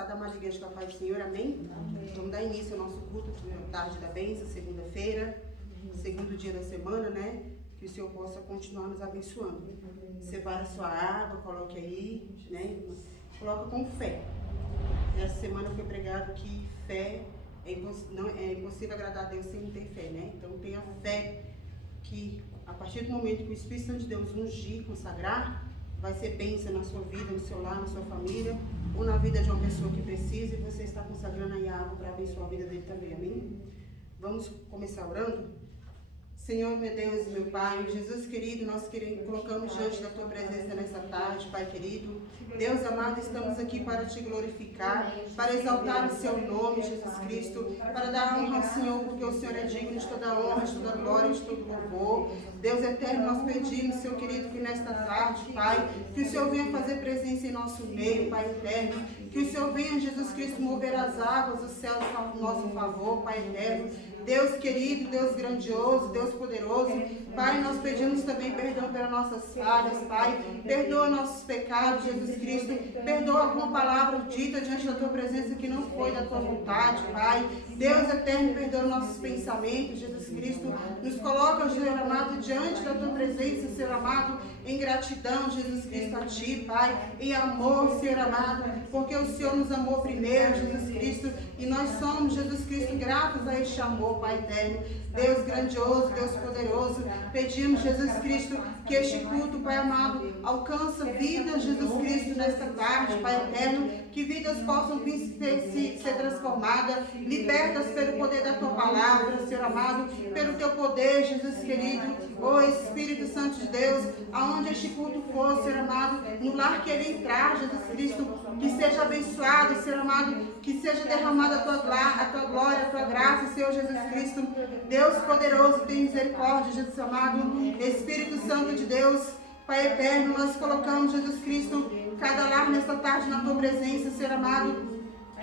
abraçada, amada igreja, com a paz do Senhor, amém? Amém. Vamos dar início ao nosso culto, tarde da bênção, segunda-feira, segundo dia da semana, né? Que o Senhor possa continuar nos abençoando. Separa a sua água, coloque aí, né? Coloca com fé. Essa semana foi pregado que fé não é impossível agradar a Deus sem ter fé, né? Então tenha fé que a partir do momento que o Espírito Santo de Deus ungir, consagrar, vai ser bênção na sua vida, no seu lar, na sua família, ou na vida de uma pessoa que precisa, e você está consagrando aí algo para abençoar a vida dele também, amém? Vamos começar orando? Senhor, meu Deus e meu Pai, Jesus querido, nós colocamos diante da Tua presença nessa tarde, Pai querido. Deus amado, estamos aqui para Te glorificar, para exaltar o Seu nome, Jesus Cristo, para dar honra ao Senhor, porque o Senhor é digno de toda honra, de toda glória, de todo louvor. Deus eterno, nós pedimos, Senhor querido, que nesta tarde, Pai, que o Senhor venha fazer presença em nosso meio, Pai eterno, que o Senhor venha, Jesus Cristo, mover as águas, os céus a nosso favor, Pai eterno. Deus querido, Deus grandioso, Deus poderoso, Pai, nós pedimos também perdão pelas nossas falhas, Pai, perdoa nossos pecados, Jesus Cristo, perdoa alguma palavra dita diante da Tua presença que não foi da Tua vontade, Pai, Deus eterno, perdoa nossos pensamentos, Jesus Cristo, nos coloca, Senhor amado, diante da Tua presença, Senhor amado, em gratidão, Jesus Cristo, a Ti, Pai, em amor, Senhor amado, porque o Senhor nos amou primeiro, Jesus Cristo, e nós somos, Jesus Cristo, gratos a este amor, Pai eterno, Deus grandioso, Deus poderoso, pedimos, Jesus Cristo, que este culto, Pai amado, alcança vidas, Jesus Cristo, nesta tarde, Pai eterno, que vidas possam vir ser transformadas, libertas pelo poder da Tua palavra, Senhor amado, pelo Teu poder, Jesus querido, ó Espírito Santo de Deus, aonde este culto for, Senhor amado, no lar que ele entrar, Jesus Cristo, que seja abençoado, Senhor amado, que seja derramada a Tua glória, a Tua graça, Senhor Jesus Cristo, Deus poderoso, tem misericórdia, Jesus amado, Espírito Santo de Deus, Pai eterno, nós colocamos, Jesus Cristo, cada lar nesta tarde na Tua presença, Senhor amado,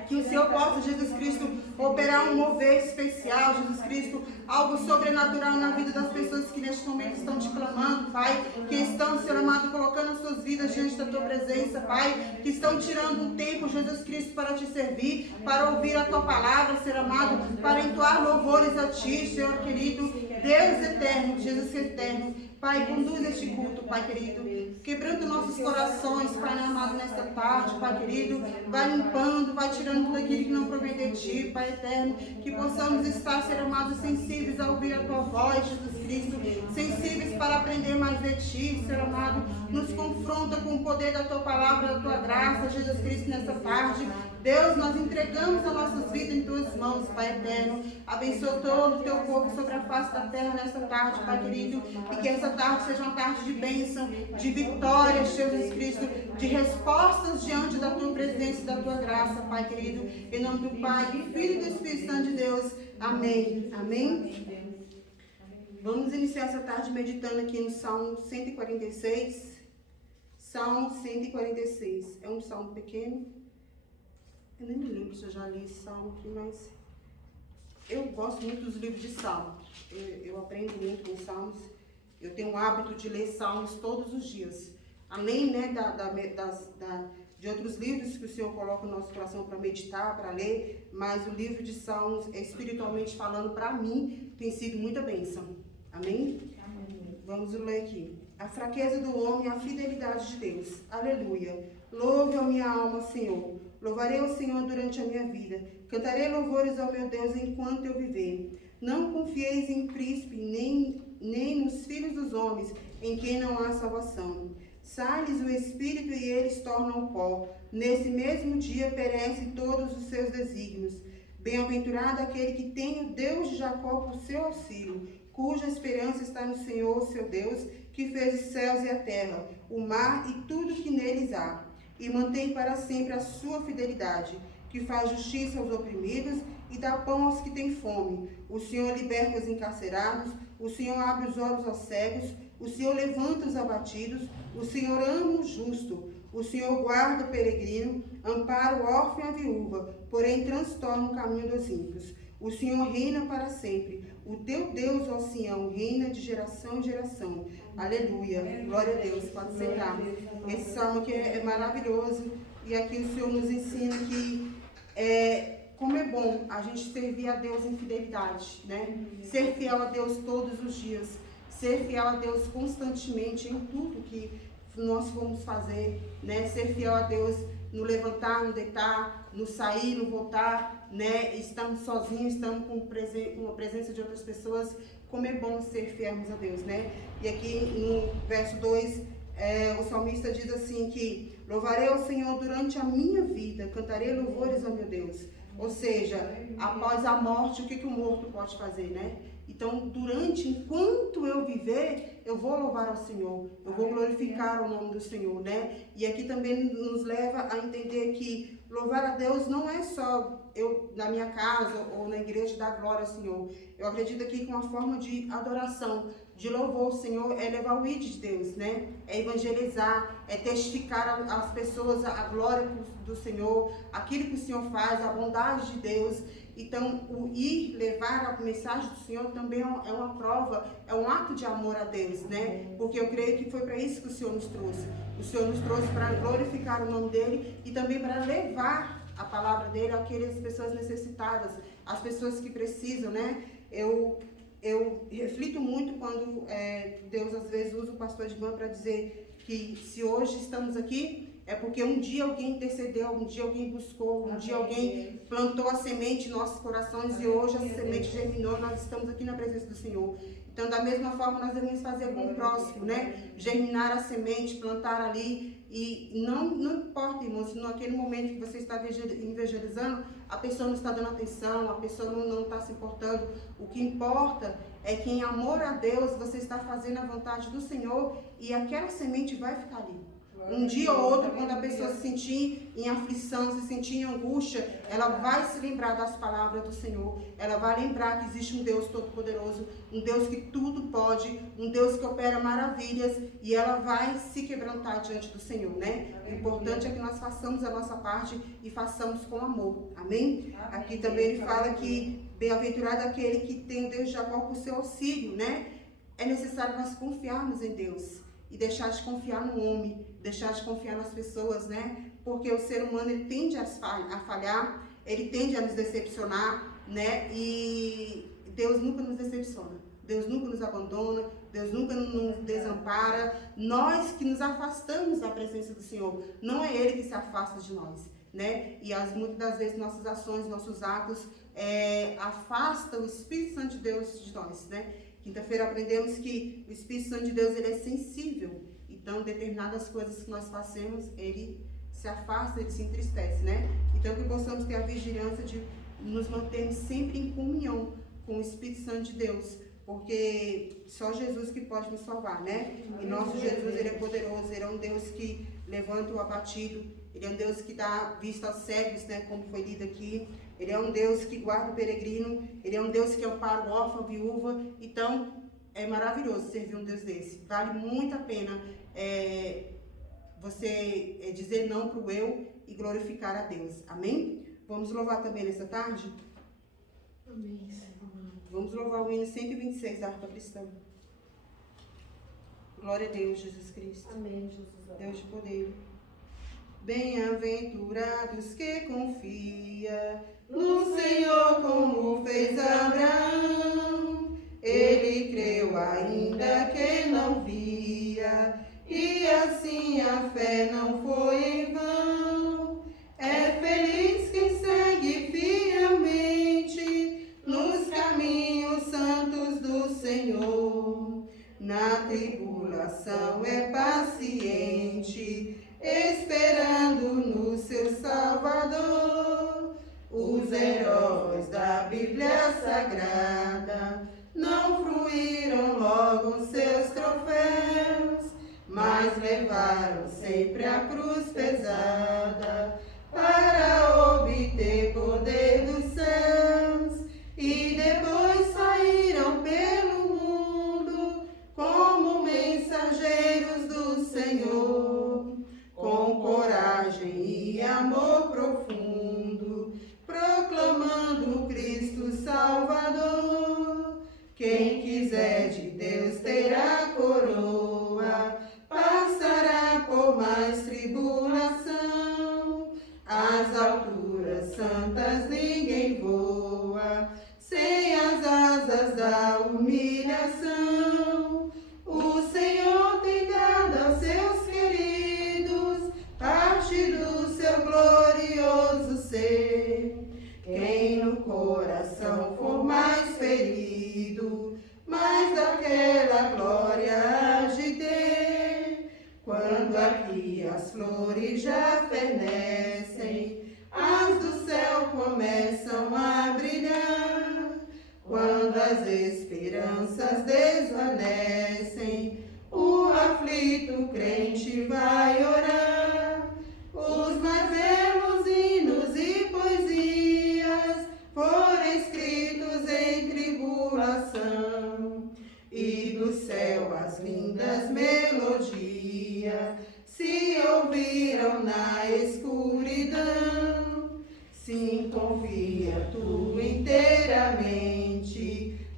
que o Senhor possa, Jesus Cristo, operar um mover especial, Jesus Cristo, algo sobrenatural na vida das pessoas que neste momento estão Te clamando, Pai, que estão, Senhor amado, colocando as suas vidas diante da Tua presença, Pai, que estão tirando um tempo, Jesus Cristo, para Te servir, para ouvir a Tua palavra, Senhor amado, para entoar louvores a Ti, Senhor querido, Deus eterno, Jesus eterno, Pai, conduz este culto, Pai querido, quebrando nossos corações, Pai amado, nesta tarde, Pai querido, vai limpando, vai tirando tudo aquilo que não provém de Ti, Pai eterno, que possamos estar, Senhor amado, sensíveis a ouvir a Tua voz, Jesus Cristo, sensíveis para aprender mais de Ti, Senhor amado, nos confronta com o poder da Tua palavra, da Tua graça, Jesus Cristo, nessa tarde. Deus, nós entregamos as nossas vidas em Tuas mãos, Pai eterno. Abençoa todo o Teu povo sobre a face da terra nessa tarde, Pai querido. E que essa tarde seja uma tarde de bênção, de vitória, Jesus Cristo, de respostas diante da Tua presença e da Tua graça, Pai querido. Em nome do Pai, do Filho e do Espírito Santo de Deus. Amém. Amém. Vamos iniciar essa tarde meditando aqui no Salmo 146. Salmo 146. É um salmo pequeno. Eu nem me lembro se eu já li esse salmo aqui, mas eu gosto muito dos livros de salmo. Eu aprendo muito com salmos. Eu tenho o hábito de ler salmos todos os dias. Além, né, de outros livros que o Senhor coloca no nosso coração para meditar, para ler, mas o livro de salmos, espiritualmente falando, para mim, tem sido muita bênção. Amém? Amém? Vamos ler aqui. A fraqueza do homem e a fidelidade de Deus. Aleluia. Louve a minha alma, Senhor. Louvarei o Senhor durante a minha vida. Cantarei louvores ao meu Deus enquanto eu viver. Não confieis em príncipe, nem nos filhos dos homens, em quem não há salvação. Sai-lhes o espírito e eles tornam pó. Nesse mesmo dia perecem todos os seus desígnios. Bem-aventurado aquele que tem o Deus de Jacó por seu auxílio, cuja esperança está no Senhor, seu Deus, que fez os céus e a terra, o mar e tudo que neles há. E mantém para sempre a sua fidelidade, que faz justiça aos oprimidos e dá pão aos que têm fome. O Senhor liberta os encarcerados, o Senhor abre os olhos aos cegos, o Senhor levanta os abatidos, o Senhor ama o justo, o Senhor guarda o peregrino, ampara o órfão e a viúva, porém transtorna o caminho dos ímpios. O Senhor reina para sempre. O teu Deus, ó Sião, reina de geração em geração. Aleluia. Glória a Deus. Pode sentar. Esse salmo aqui é maravilhoso. E aqui o Senhor nos ensina que como é bom a gente servir a Deus em fidelidade, né? Ser fiel a Deus todos os dias, ser fiel a Deus constantemente em tudo que nós vamos fazer, né? Ser fiel a Deus no levantar, no deitar, no sair, no voltar, né? Estamos sozinhos, estamos com a presença de outras pessoas, como é bom ser fiéis a Deus, né? E aqui no verso 2, o salmista diz assim que louvarei ao Senhor durante a minha vida, cantarei louvores ao meu Deus. Ou seja, após a morte, o que o morto pode fazer, né? Então, enquanto eu viver, eu vou louvar ao Senhor, eu vou glorificar o nome do Senhor, né? E aqui também nos leva a entender que louvar a Deus não é só eu na minha casa ou na igreja dar glória ao Senhor. Eu acredito aqui que uma forma de adoração, de louvor ao Senhor é levar o ID de Deus, né? É evangelizar, é testificar às pessoas a glória do Senhor, aquilo que o Senhor faz, a bondade de Deus. Então, o levar a mensagem do Senhor também é uma prova, é um ato de amor a Deus, né? Porque eu creio que foi para isso que o Senhor nos trouxe. O Senhor nos trouxe para glorificar o nome dEle e também para levar a palavra dEle àquelas pessoas necessitadas, às pessoas que precisam, né? Eu reflito muito quando Deus às vezes usa o pastor Edvan para dizer que se hoje estamos aqui, é porque um dia alguém intercedeu, um dia alguém buscou, um dia alguém plantou a semente em nossos corações e hoje a semente germinou, nós estamos aqui na presença do Senhor. Então, da mesma forma, nós devemos fazer com o próximo, né? Germinar a semente, plantar ali e não importa, irmãos, se naquele momento que você está evangelizando, a pessoa não está dando atenção, a pessoa não está se importando. O que importa é que em amor a Deus você está fazendo a vontade do Senhor e aquela semente vai ficar ali. Um dia ou outro, quando a pessoa se sentir em aflição, se sentir em angústia, ela vai se lembrar das palavras do Senhor. Ela vai lembrar que existe um Deus todo-poderoso, um Deus que tudo pode, um Deus que opera maravilhas, e ela vai se quebrantar diante do Senhor, né? O importante é que nós façamos a nossa parte e façamos com amor. Amém? Aqui também ele fala que bem-aventurado aquele que tem o Deus de Jacó por seu auxílio, né? É necessário nós confiarmos em Deus e deixar de confiar no homem, deixar de confiar nas pessoas, né? Porque o ser humano ele tende a falhar, ele tende a nos decepcionar, né? E Deus nunca nos decepciona, Deus nunca nos abandona, Deus nunca nos desampara. Nós que nos afastamos da presença do Senhor, não é Ele que se afasta de nós, né? E muitas das vezes nossas ações, nossos atos afastam o Espírito Santo de Deus de nós, né? Quinta-feira aprendemos que o Espírito Santo de Deus ele é sensível. Então, determinadas coisas que nós fazemos, ele se afasta, ele se entristece, né? Então, que possamos ter a vigilância de nos mantermos sempre em comunhão com o Espírito Santo de Deus, porque só Jesus que pode nos salvar, né? E nosso Jesus, ele é poderoso, ele é um Deus que levanta o abatido, ele é um Deus que dá vista aos cegos, né? Como foi lido aqui. Ele é um Deus que guarda o peregrino, ele é um Deus que ampara o órfão, a viúva. Então, é maravilhoso servir um Deus desse. Vale muito a pena você dizer não para o eu e glorificar a Deus. Amém? Vamos louvar também nessa tarde? Amém, Senhor. Vamos louvar o hino 126 da harpa cristã. Glória a Deus, Jesus Cristo. Amém, Jesus. Deus de poder. Bem-aventurados que confia no Senhor como fez Abraão. Ele creu ainda que não via, e assim a fé não foi em vão. É feliz quem segue fielmente nos caminhos santos do Senhor. Na tribulação é paciente, esperando no seu Salvador. Os heróis da Bíblia Sagrada não fruíram logo seus troféus, mas levaram sempre a cruz pesada para obter poder dos céus, e depois saíram pelo mundo como mensageiros do Senhor, com coragem e amor profundo, proclamando Cristo Salvador. Quem quiser de Deus terá coroa, passará por mais tribulação. puras, santas, ninguém voa sem as asas da humilhação. O Senhor tem dado aos seus queridos parte do seu glorioso ser. Quem no coração for mais ferido, mais daquela glória há de ter. Quando aqui as flores já fenecem, as do céu começam a brilhar. Quando as esperanças desvanecem, o aflito crente vai orar. Os mais belos hinos e poesias foram escritos em tribulação, e do céu as lindas melodias se ouviram na escuridão. Sim, confia tu inteiramente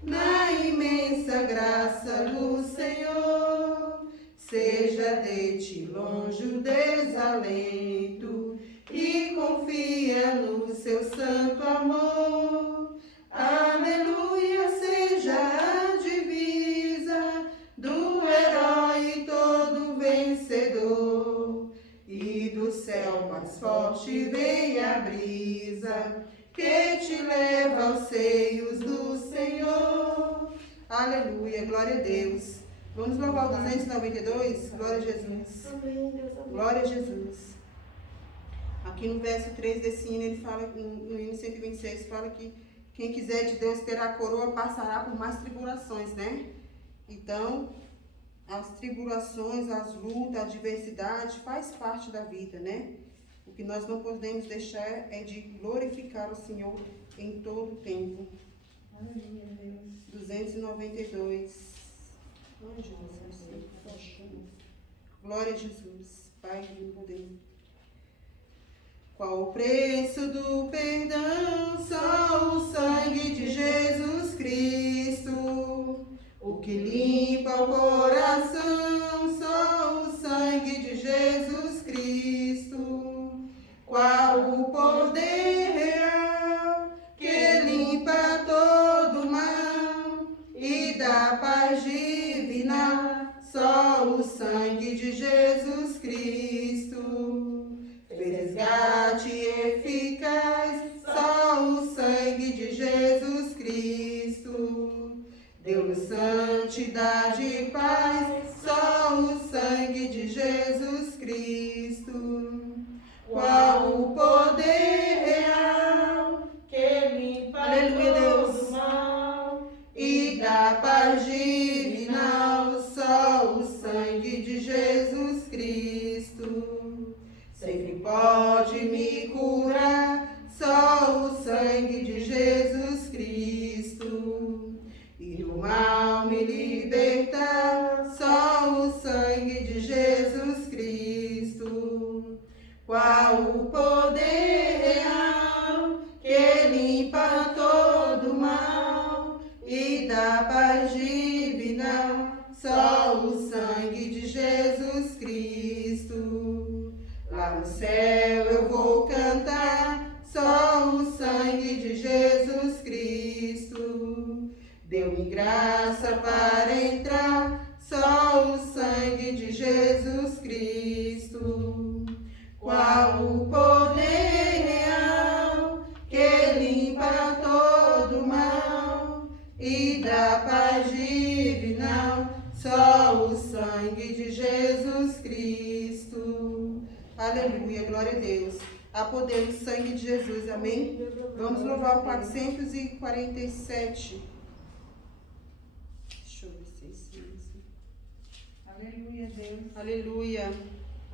na imensa graça do Senhor. Seja de ti longe o desalento e confia no seu santo amor. Aleluia, seja a divisa do herói todo vencedor. E do céu mais forte vem a brisa que te leva aos seios do Senhor. Aleluia, glória a Deus. Vamos louvar o 292? Glória a Jesus. Amém, Deus, amém. Glória a Jesus. Aqui no verso 3 desse hino, ele fala, no hino 126, fala que quem quiser de Deus terá a coroa, passará por mais tribulações, né? Então, as tribulações, as lutas, a adversidade faz parte da vida, né? O que nós não podemos deixar é de glorificar o Senhor em todo o tempo. Aleluia, Deus. 292. Ai, Jesus. Glória a Jesus. Pai do poder. Qual o preço do perdão? Só o sangue de Jesus Cristo. O que limpa o coração? Só o sangue de Jesus Cristo. Qual o poder real que limpa todo mal e dá paz divina? Só o sangue de Jesus Cristo. Resgate eficaz, só o sangue de Jesus Cristo. Deu-nos santidade e paz, só o sangue de Jesus Cristo. Qual o poder real que limpa todo o mal e dá paz divinal, só o sangue de Jesus Cristo. Sempre pode me curar, só o sangue de Jesus Cristo. E do mal me libertar, só o sangue de Jesus Cristo. Qual o poder real que limpa todo mal e dá paz divinal, só o sangue de Jesus Cristo. Lá no céu eu vou cantar, só o sangue de Jesus Cristo. Deu-me graça para entrar, só o sangue de Jesus Cristo. Qual o poder real que limpa todo mal e dá paz divinal, só o sangue de Jesus Cristo. Aleluia, glória a Deus. Há poder no sangue de Jesus, amém? Vamos louvar o 447. Deixa eu ver se é isso. Aleluia, Deus. Aleluia.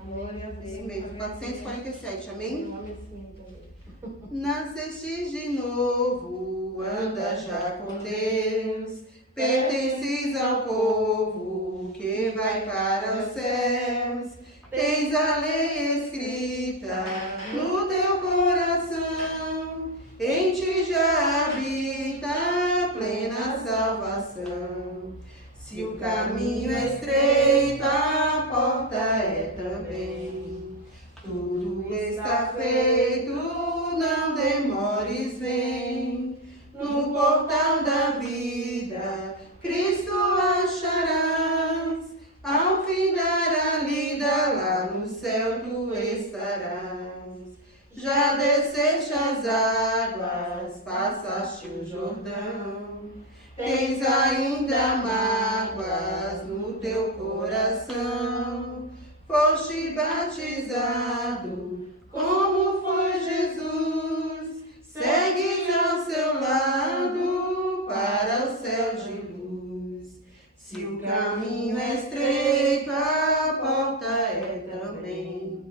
Glória a Deus. Isso mesmo, 447, amém? Nome assim também. Nasceste de novo, anda já com Deus, pertences ao povo que vai para os céus. Tens a lei escrita no teu coração, em ti já habita a plena salvação. Se o caminho é estreito, a porta é também. Tudo está feito, não demores, vem. No portal da vida, Cristo acharás. Ao findar a lida, lá no céu tu estarás. Já desceste as águas, passaste o Jordão. Tens ainda mágoas no teu coração. Foste batizado, como foi Jesus. Segues ao seu lado para o céu de luz. Se o caminho é estreito, a porta é também.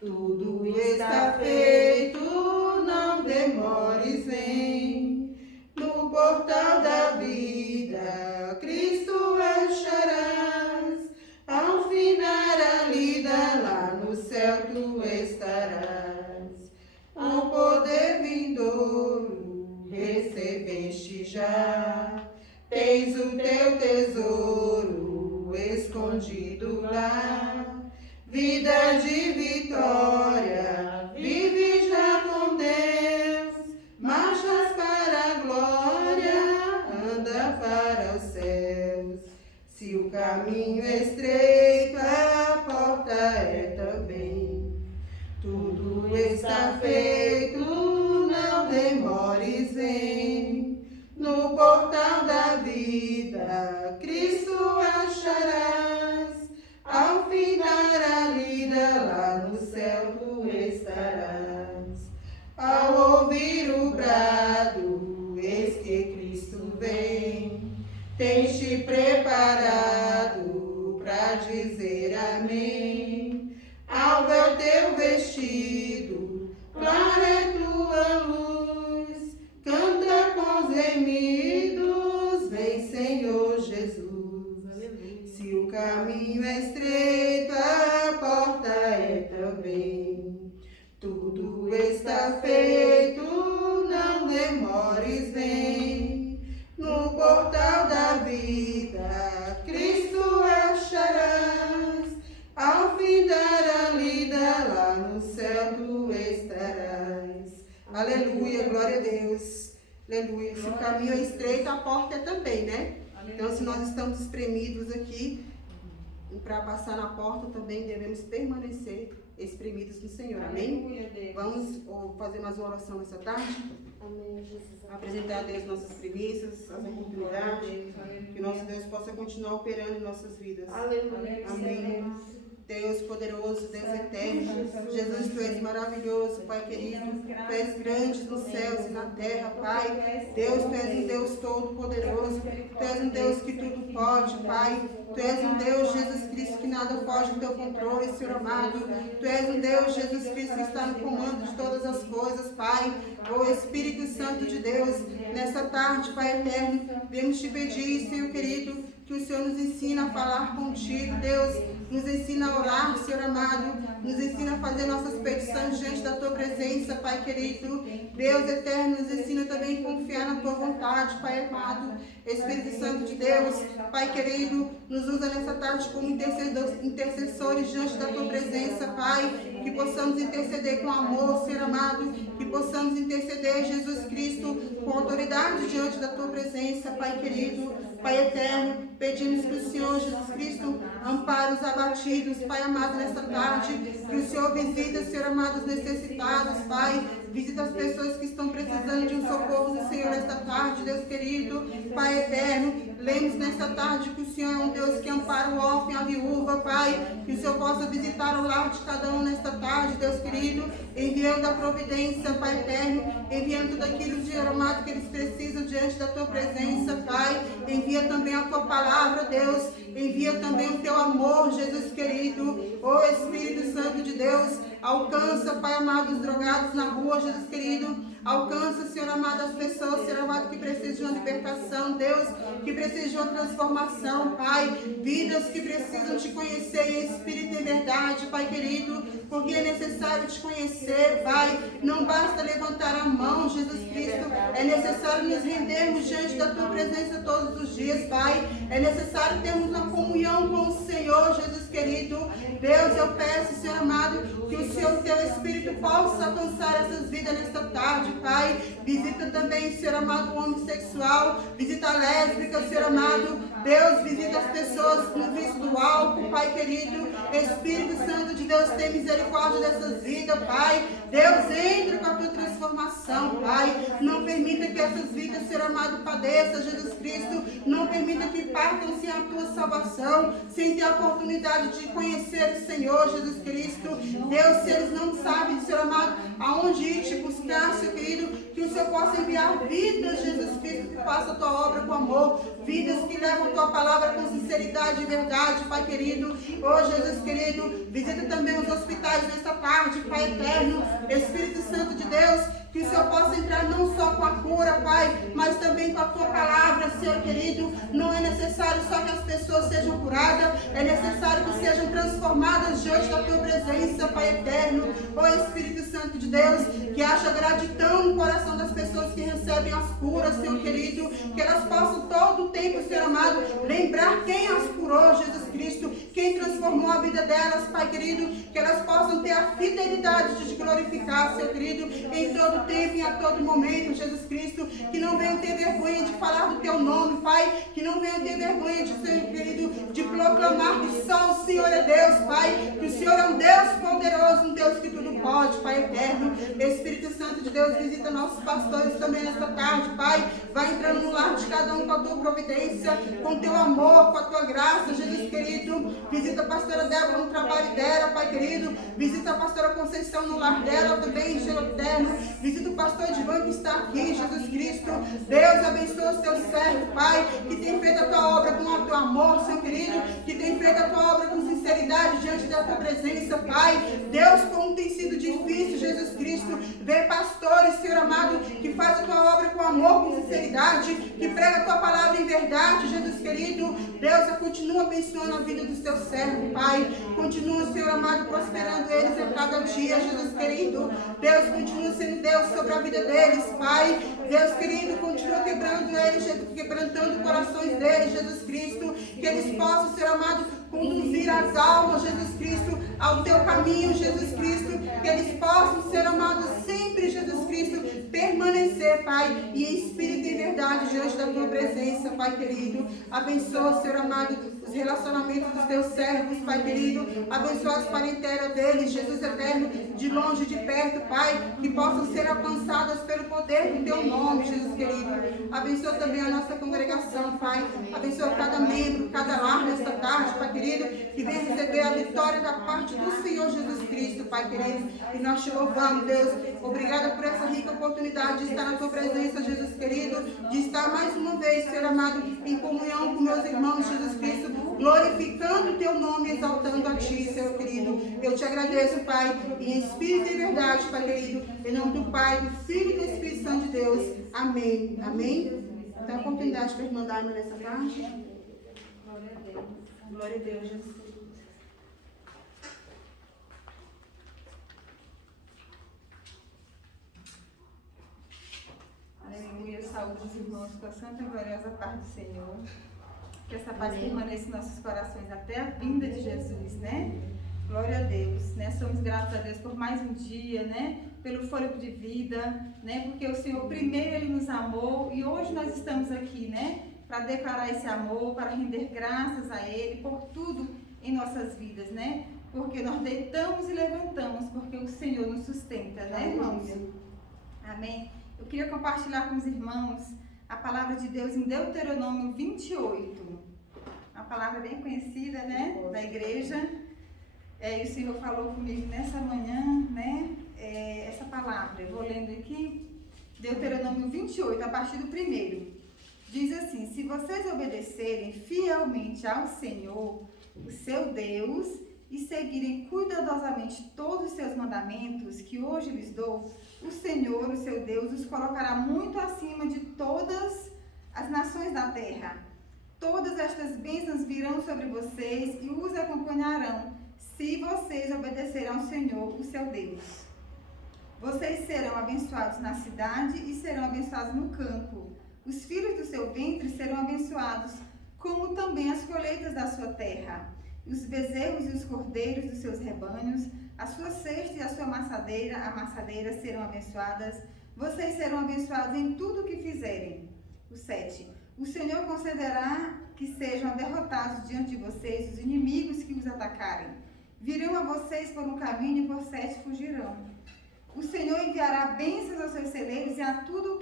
Tudo está feito, não demores, vem. No portal da vida, Cristo acharás. Ao findar a lida, lá no céu tu estarás. O poder vindouro recebeste já. Tens o teu tesouro escondido lá. Vida de vitória, vive já com Deus. Marchas para a glória, anda para os céus. Se o caminho é estreito, a porta é também. Tudo está feito, não demores, vem. No portal da vida, Cristo acharás. Ao findar a lida, lá no céu tu estarás. Ao ouvir o brado, eis que Cristo vem. Tens te preparado pra dizer amém. Alvo é o teu vestido, clara é tua luz. Canta com os gemidos, vem Senhor Jesus. Aleluia. Se o caminho é estreito, a porta é também. Tudo está feito, não demores, vem. No portal da vida, Cristo acharás. Ao findar a lida, lá no céu tu estarás. Aleluia, glória a Deus. Aleluia. Se o caminho é estreito, a porta é também, né? Então, se nós estamos espremidos aqui, para passar na porta também devemos permanecer espremidos no Senhor. Amém? Vamos fazer mais uma oração nessa tarde? Amém, Jesus. Apresentar a Deus nossas premissas, as oportunidades, que nosso Deus possa continuar operando em nossas vidas. Aleluia. Amém. Deus poderoso, Deus eterno, Jesus, Tu és maravilhoso, Pai querido, Tu és grande nos céus e na terra, Pai. Deus, Tu és um Deus todo poderoso, Tu és um Deus que tudo pode, Pai. Tu és um Deus, Jesus Cristo, que nada foge do Teu controle, Senhor amado. Tu és um Deus, Jesus Cristo, que está no comando de todas as coisas, Pai. Ó Espírito Santo de Deus, nessa tarde, Pai eterno, viemos Te pedir, Senhor querido, que o Senhor nos ensina a falar contigo, Deus, nos ensina a orar, Senhor amado, nos ensina a fazer nossas petições diante da Tua presença, Pai querido, Deus eterno, nos ensina também a confiar na Tua vontade, Pai amado, Espírito Santo de Deus, Pai querido, nos usa nessa tarde como intercessores diante da Tua presença, Pai, que possamos interceder com amor, Senhor amado, que possamos interceder, Jesus Cristo, com autoridade diante da Tua presença, Pai querido, Pai eterno, pedimos que o Senhor, Jesus Cristo, ampare os abatidos, Pai amado, nesta tarde, que o Senhor visita, Senhor amado, os necessitados, Pai, visita as pessoas que estão precisando de um socorro do Senhor nesta tarde, Deus querido, Pai eterno, lemos nesta tarde que o Senhor é um Deus que ampara o órfão e a viúva, Pai, que o Senhor possa visitar o lar de cada um nesta tarde, Deus querido, enviando a providência, Pai eterno, enviando tudo aquilo, Senhor amado, que eles precisam diante da Tua presença, Pai, envia também a Tua palavra, Deus, envia também o Teu amor, Jesus querido, ó Espírito Santo de Deus, alcança, Pai amado, os drogados na rua, Jesus querido, alcança, Senhor amado, as pessoas, Senhor amado, que precisam de uma libertação, Deus, que precisam de uma transformação, Pai, vidas que precisam Te conhecer em espírito e em verdade, Pai querido, porque é necessário Te conhecer, Pai, não basta levantar a mão, Jesus Cristo, é necessário nos rendermos diante da Tua presença todos os dias, Pai, é necessário termos uma comunhão com o Senhor, Jesus querido, Deus, eu peço, Senhor amado, que o Senhor, Teu Espírito, possa alcançar essas vidas nesta tarde, Pai. Visita também, Senhor amado, o homossexual. Visita a lésbica, Senhor amado. Deus, visita as pessoas no vício do álcool, Pai querido. Espírito Santo de Deus, tem misericórdia dessas vidas, Pai. Deus, entra com a tua transformação, Pai. Não permita que essas vidas, Senhor amado, padeçam, Jesus Cristo. Não permita que partam sem a tua salvação, sem ter a oportunidade de conhecer o Senhor, Jesus Cristo. Deus, se eles não sabem, Senhor amado, aonde ir te buscar, Senhor querido, que o Senhor possa enviar vidas, Jesus Cristo, que faça a tua obra com amor, vidas que levam a tua palavra com sinceridade e verdade, Pai querido. Oh, Jesus querido, visita também os hospitais nesta tarde, Pai eterno, Espírito Santo de Deus, que o Senhor possa entrar não só com a cura, Pai, mas também com a tua palavra, Senhor querido. Não é necessário só que as pessoas sejam curadas, é necessário que sejam transformadas diante da tua presença, Pai eterno. Ó Espírito Santo de Deus, que haja gratidão no coração das pessoas que recebem as curas, Senhor querido, que elas possam todo o tempo, Senhor amado, lembrar quem as curou, Jesus Cristo, quem transformou a vida delas, Pai querido, que elas possam ter a fidelidade de te glorificar, Senhor querido, em todo tempo e a todo momento, Jesus Cristo, que não venham ter vergonha de falar do teu nome, Pai, que não venham ter vergonha de, Senhor querido, de proclamar que só o Senhor é Deus, Pai, que o Senhor é um Deus poderoso, um Deus que tudo pode, Pai eterno. Espírito Santo de Deus, visita nossos pastores também nesta tarde, Pai, vai entrando no lar de cada um com a tua providência, com o teu amor, com a tua graça, Jesus querido. Visita a pastora Débora no trabalho dela, Pai querido, visita a pastora Conceição no lar dela também, Senhor eterno. Visita o pastor Edvan que está aqui, Jesus Cristo. Deus abençoa os teus servos, Pai, que tem feito a tua obra com o teu amor, Senhor querido, que tem feito a tua obra com sinceridade diante da tua presença, Pai. Deus, como tem sido difícil, Jesus Cristo, ver pastores, Senhor amado, que fazem a tua obra com amor, com sinceridade, que prega a tua palavra em verdade, Jesus querido. Deus, continua abençoando a vida dos teus servos, Pai. Continua, Senhor amado, prosperando eles a cada dia, Jesus querido. Deus, continua sendo Deus sobre a vida deles, Pai. Deus querido, continua quebrando eles, quebrantando os corações deles, Jesus Cristo. Que eles possam, Senhor amado, conduzir as almas, Jesus Cristo, ao teu caminho, Jesus Cristo. Que eles possam, Senhor amado, sempre, Jesus Cristo, permanecer, Pai, e em espírito e verdade diante da tua presença, Pai querido. Abençoa, Senhor amado, os relacionamentos dos teus servos, Pai querido. Abençoa as parentelas deles, Jesus eterno, de longe e de perto, Pai, que possam ser alcançadas pelo poder do teu nome, Jesus querido. Abençoa também a nossa congregação, Pai. Abençoa cada membro, cada lar nesta tarde, Pai querido, que venha receber a vitória da parte do Senhor Jesus Cristo, Pai querido. E nós te louvamos, Deus. Obrigada por essa rica oportunidade de estar na tua presença, Jesus querido, de estar mais uma vez, Senhor amado, em comunhão com meus irmãos, Jesus Cristo, glorificando o teu nome, exaltando a ti, Senhor querido. Eu te agradeço, Pai, em espírito e verdade, Pai querido, em nome do Pai, do Filho e do Espírito Santo de Deus. Amém. Amém. Então, a oportunidade para irmã Daima nessa tarde. Glória a Deus. Glória a Deus, Jesus. Aleluia, saúde os irmãos com a santa e gloriosa paz do Senhor. Que essa paz permaneça em nossos corações até a vinda de Jesus, né? Glória a Deus, né? Somos gratos a Deus por mais um dia, né? Pelo fôlego de vida, né? Porque o Senhor primeiro Ele nos amou e hoje nós estamos aqui, né? Para declarar esse amor, para render graças a Ele por tudo em nossas vidas, né? Porque nós deitamos e levantamos, porque o Senhor nos sustenta, né, irmãos? Amém? Eu queria compartilhar com os irmãos a palavra de Deus em Deuteronômio 28. Uma palavra bem conhecida, né, da igreja. E o Senhor falou comigo nessa manhã, né, essa palavra. Eu vou lendo aqui, Deuteronômio 28, a partir do 1º. Diz assim: se vocês obedecerem fielmente ao Senhor, o seu Deus, e seguirem cuidadosamente todos os seus mandamentos que hoje lhes dou, o Senhor, o seu Deus, os colocará muito acima de todas as nações da terra. Todas estas bênçãos virão sobre vocês e os acompanharão, se vocês obedecerem ao Senhor, o seu Deus. Vocês serão abençoados na cidade e serão abençoados no campo. Os filhos do seu ventre serão abençoados, como também as colheitas da sua terra. Os bezerros e os cordeiros dos seus rebanhos, a sua cesta e a sua amassadeira serão abençoadas. Vocês serão abençoados em tudo o que fizerem. O 7. O Senhor concederá que sejam derrotados diante de vocês os inimigos que os atacarem. Virão a vocês por um caminho e por 7 fugirão. O Senhor enviará bênçãos aos seus celeiros e a tudo o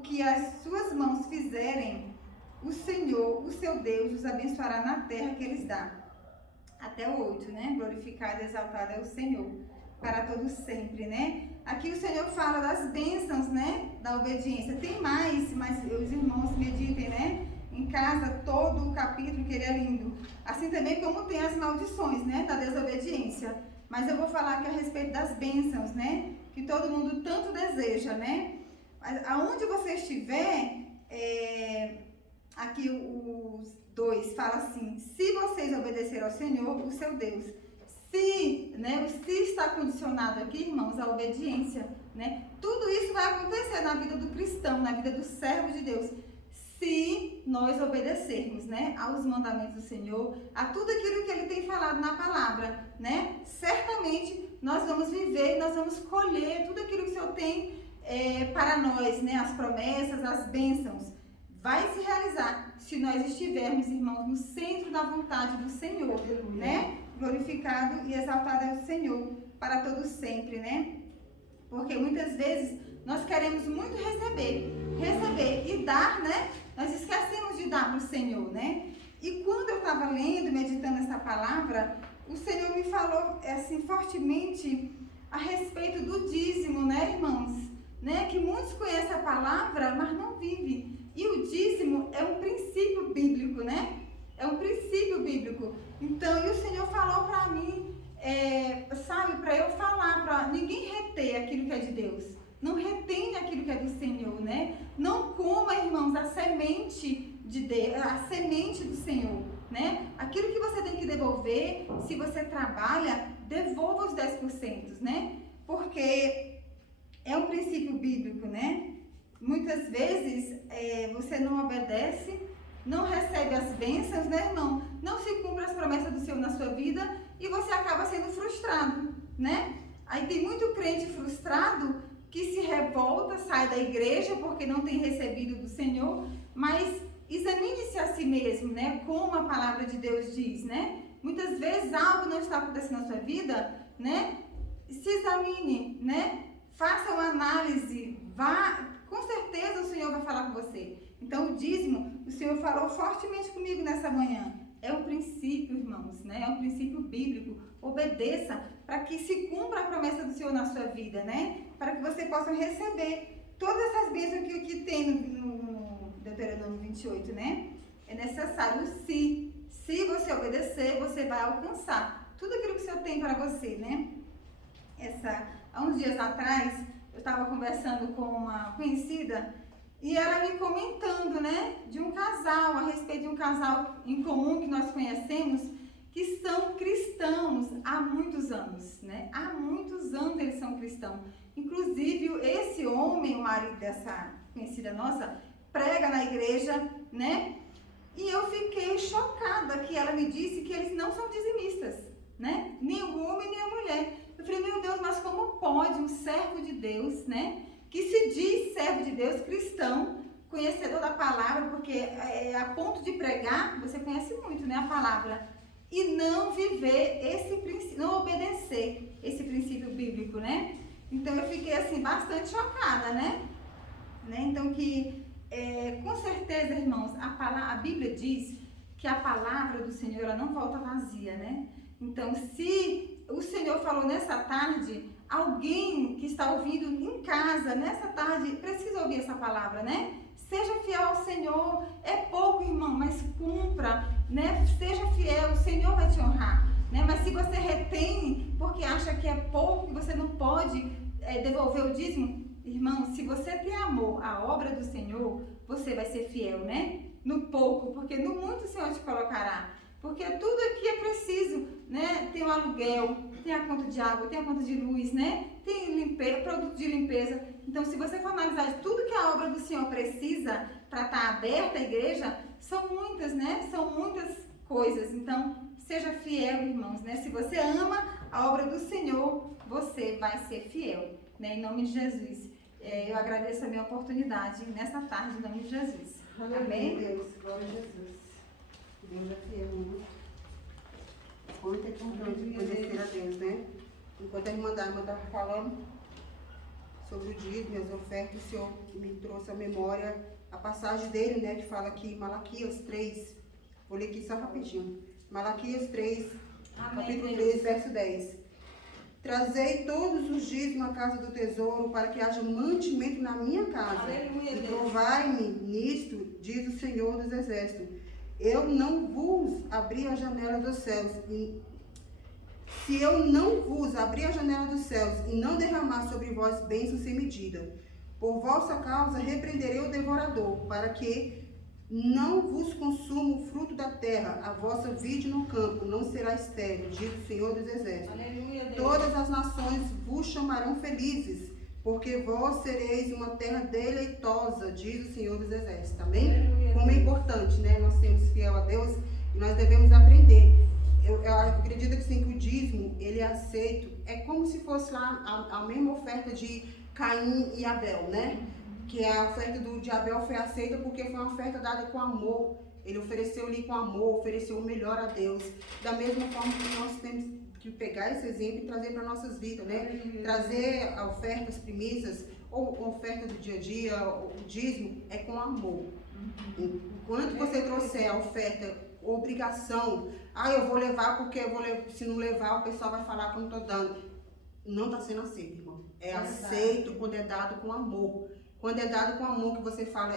que as suas mãos fizerem, o Senhor, o seu Deus, os abençoará na terra que eles dá. Até o 8, né? Glorificado e exaltado é o Senhor, para todos sempre, né? Aqui o Senhor fala das bênçãos, né? Da obediência. Tem mais, mas os irmãos meditem, né? Em casa, todo o capítulo, que ele é lindo. Assim também como tem as maldições, né? Da desobediência. Mas eu vou falar aqui a respeito das bênçãos, né? Que todo mundo tanto deseja, né? Aonde você estiver, aqui os 2 fala assim: se vocês obedecerem ao Senhor, o seu Deus. Se, né? O se está condicionado aqui, irmãos, à obediência, né? Tudo isso vai acontecer na vida do cristão, na vida do servo de Deus. Se nós obedecermos, né, aos mandamentos do Senhor, a tudo aquilo que Ele tem falado na palavra, né, certamente nós vamos viver, nós vamos colher tudo aquilo que o Senhor tem para nós, né, as promessas, as bênçãos. Vai se realizar se nós estivermos, irmãos, no centro da vontade do Senhor, né? Glorificado e exaltado é o Senhor para todos sempre, né? Porque muitas vezes nós queremos muito receber e dar, né? Nós esquecemos de dar para o Senhor, né? E quando eu estava lendo, meditando essa palavra, o Senhor me falou, assim, fortemente a respeito do dízimo, né, irmãos? Né? Que muitos conhecem a palavra, mas não vivem. E o dízimo é um princípio bíblico, né? É um princípio bíblico. Então, e o Senhor falou para mim, sabe, para eu falar, para ninguém reter aquilo que é de Deus. Não retém aquilo que é do Senhor, né? Não coma, irmãos, a semente de Deus, a semente do Senhor, né? Aquilo que você tem que devolver, se você trabalha, devolva os 10%, né? Porque é um princípio bíblico, né? Muitas vezes você não obedece, não recebe as bênçãos, né, irmão? Não se cumpre as promessas do Senhor na sua vida e você acaba sendo frustrado, né? Aí tem muito crente frustrado que se revolta, sai da igreja porque não tem recebido do Senhor, mas examine-se a si mesmo, né? Como a palavra de Deus diz, né? Muitas vezes algo não está acontecendo na sua vida, né? Se examine, né? Faça uma análise, com certeza o Senhor vai falar com você. Então o dízimo, o Senhor falou fortemente comigo nessa manhã. É um princípio, irmãos, né? É um princípio bíblico. Obedeça para que se cumpra a promessa do Senhor na sua vida, né? Para que você possa receber todas essas bênçãos que tem no Deuteronômio 28, né? É necessário se você obedecer, você vai alcançar tudo aquilo que o Senhor tem para você, né? Há uns dias atrás, eu estava conversando com uma conhecida e ela me comentando, né, de um casal, a respeito de um casal em comum que nós conhecemos, que são cristãos há muitos anos, né? Há muitos anos eles são cristãos. Inclusive, esse homem, o marido dessa conhecida nossa, prega na igreja, né? E eu fiquei chocada que ela me disse que eles não são dizimistas, né? Nem o homem, nem a mulher. Eu falei, meu Deus, mas como pode um servo de Deus, né? Que se diz servo de Deus, cristão, conhecedor da palavra, porque a ponto de pregar, você conhece muito, né, a palavra, e não viver esse princípio, não obedecer esse princípio bíblico, né? Então eu fiquei assim bastante chocada, né? Então com certeza, irmãos, a Bíblia diz que a palavra do Senhor ela não volta vazia, né? Então se o Senhor falou nessa tarde, alguém que está ouvindo em casa, nessa tarde, precisa ouvir essa palavra, né? Seja fiel ao Senhor, é pouco, irmão, mas cumpra, né? Seja fiel, o Senhor vai te honrar, né? Mas se você retém, porque acha que é pouco, que você não pode devolver o dízimo, irmão, se você tem amor à obra do Senhor, você vai ser fiel, né? No pouco, porque no muito o Senhor te colocará. Porque tudo aqui é preciso, né? Tem o aluguel, tem a conta de água, tem a conta de luz, né? Tem limpeza, produto de limpeza. Então, se você for analisar tudo que a obra do Senhor precisa para estar aberta à igreja, são muitas, né? São muitas coisas. Então, seja fiel, irmãos, né? Se você ama a obra do Senhor, você vai ser fiel. né, em nome de Jesus. Eu agradeço a minha oportunidade nessa tarde, em nome de Jesus. Amém? Deus, glória a Jesus. Deus é fiel, né? Quanto é importante conhecer a Deus, né? Enquanto a irmã Dharma estava falando sobre o dízimo e as ofertas, o Senhor me trouxe à memória a passagem dele, né? Que fala aqui, Malaquias 3. Vou ler aqui só rapidinho. Malaquias 3, Amém, capítulo Deus. 3, verso 10. Trazei todos os dízimos à casa do tesouro, para que haja mantimento na minha casa. Aleluia, E Deus. provai-me nisto, diz o Senhor dos Exércitos. Eu não vos abri a janela dos céus, se eu não vos abrir a janela dos céus e não derramar sobre vós bênçãos sem medida, por vossa causa repreenderei o devorador, para que não vos consuma o fruto da terra, a vossa vide no campo não será estéril, diz o Senhor dos Exércitos. Aleluia, Deus. Todas as nações vos chamarão felizes, porque vós sereis uma terra deleitosa, diz o Senhor dos Exércitos. Amém? Aleluia, Como é Deus. importante, né? Nós sermos fiel a Deus e nós devemos aprender. Eu acredito que sim, que o dízimo, ele é aceito, é como se fosse lá a mesma oferta de Caim e Abel, né? Que a oferta de Abel foi aceita porque foi uma oferta dada com amor. Ele ofereceu ali com amor, ofereceu o melhor a Deus. Da mesma forma que nós temos que pegar esse exemplo e trazer para nossas vidas, né? Trazer a oferta, as primícias, ou a oferta do dia a dia, o dízimo, é com amor. Enquanto você trouxer a oferta, obrigação, eu vou levar porque se não levar o pessoal vai falar que eu não estou dando. Não está sendo aceito, irmão. É aceito quando é dado com amor. Quando é dado com amor, que você fala,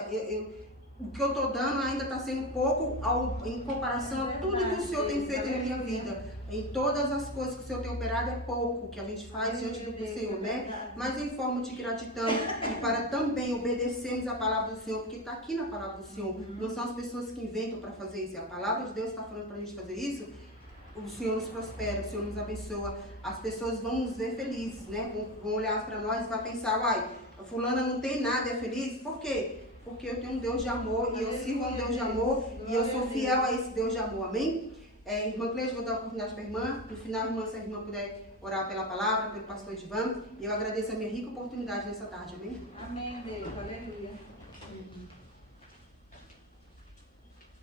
o que eu estou dando ainda está sendo pouco em comparação a tudo que o Senhor tem feito na minha vida. Em todas as coisas que o Senhor tem operado é pouco que a gente faz diante do Senhor, né? Mas em forma de gratidão e para também obedecermos a palavra do Senhor, porque está aqui na palavra do Senhor. Não são as pessoas que inventam para fazer isso. A palavra de Deus está falando para a gente fazer isso. O Senhor nos prospera, o Senhor nos abençoa. As pessoas vão nos ver felizes, né? Vão olhar para nós e vão pensar, a fulana não tem nada, é feliz? Por quê? Porque eu tenho um Deus de amor e eu sirvo a um Deus de amor e eu sou fiel a esse Deus de amor, amém? Irmã Cleide, vou dar a oportunidade para a irmã. No final, irmã, se a irmã puder orar pela palavra, pelo pastor Edvan. E eu agradeço a minha rica oportunidade nessa tarde, amém? Amém, Deus. Aleluia.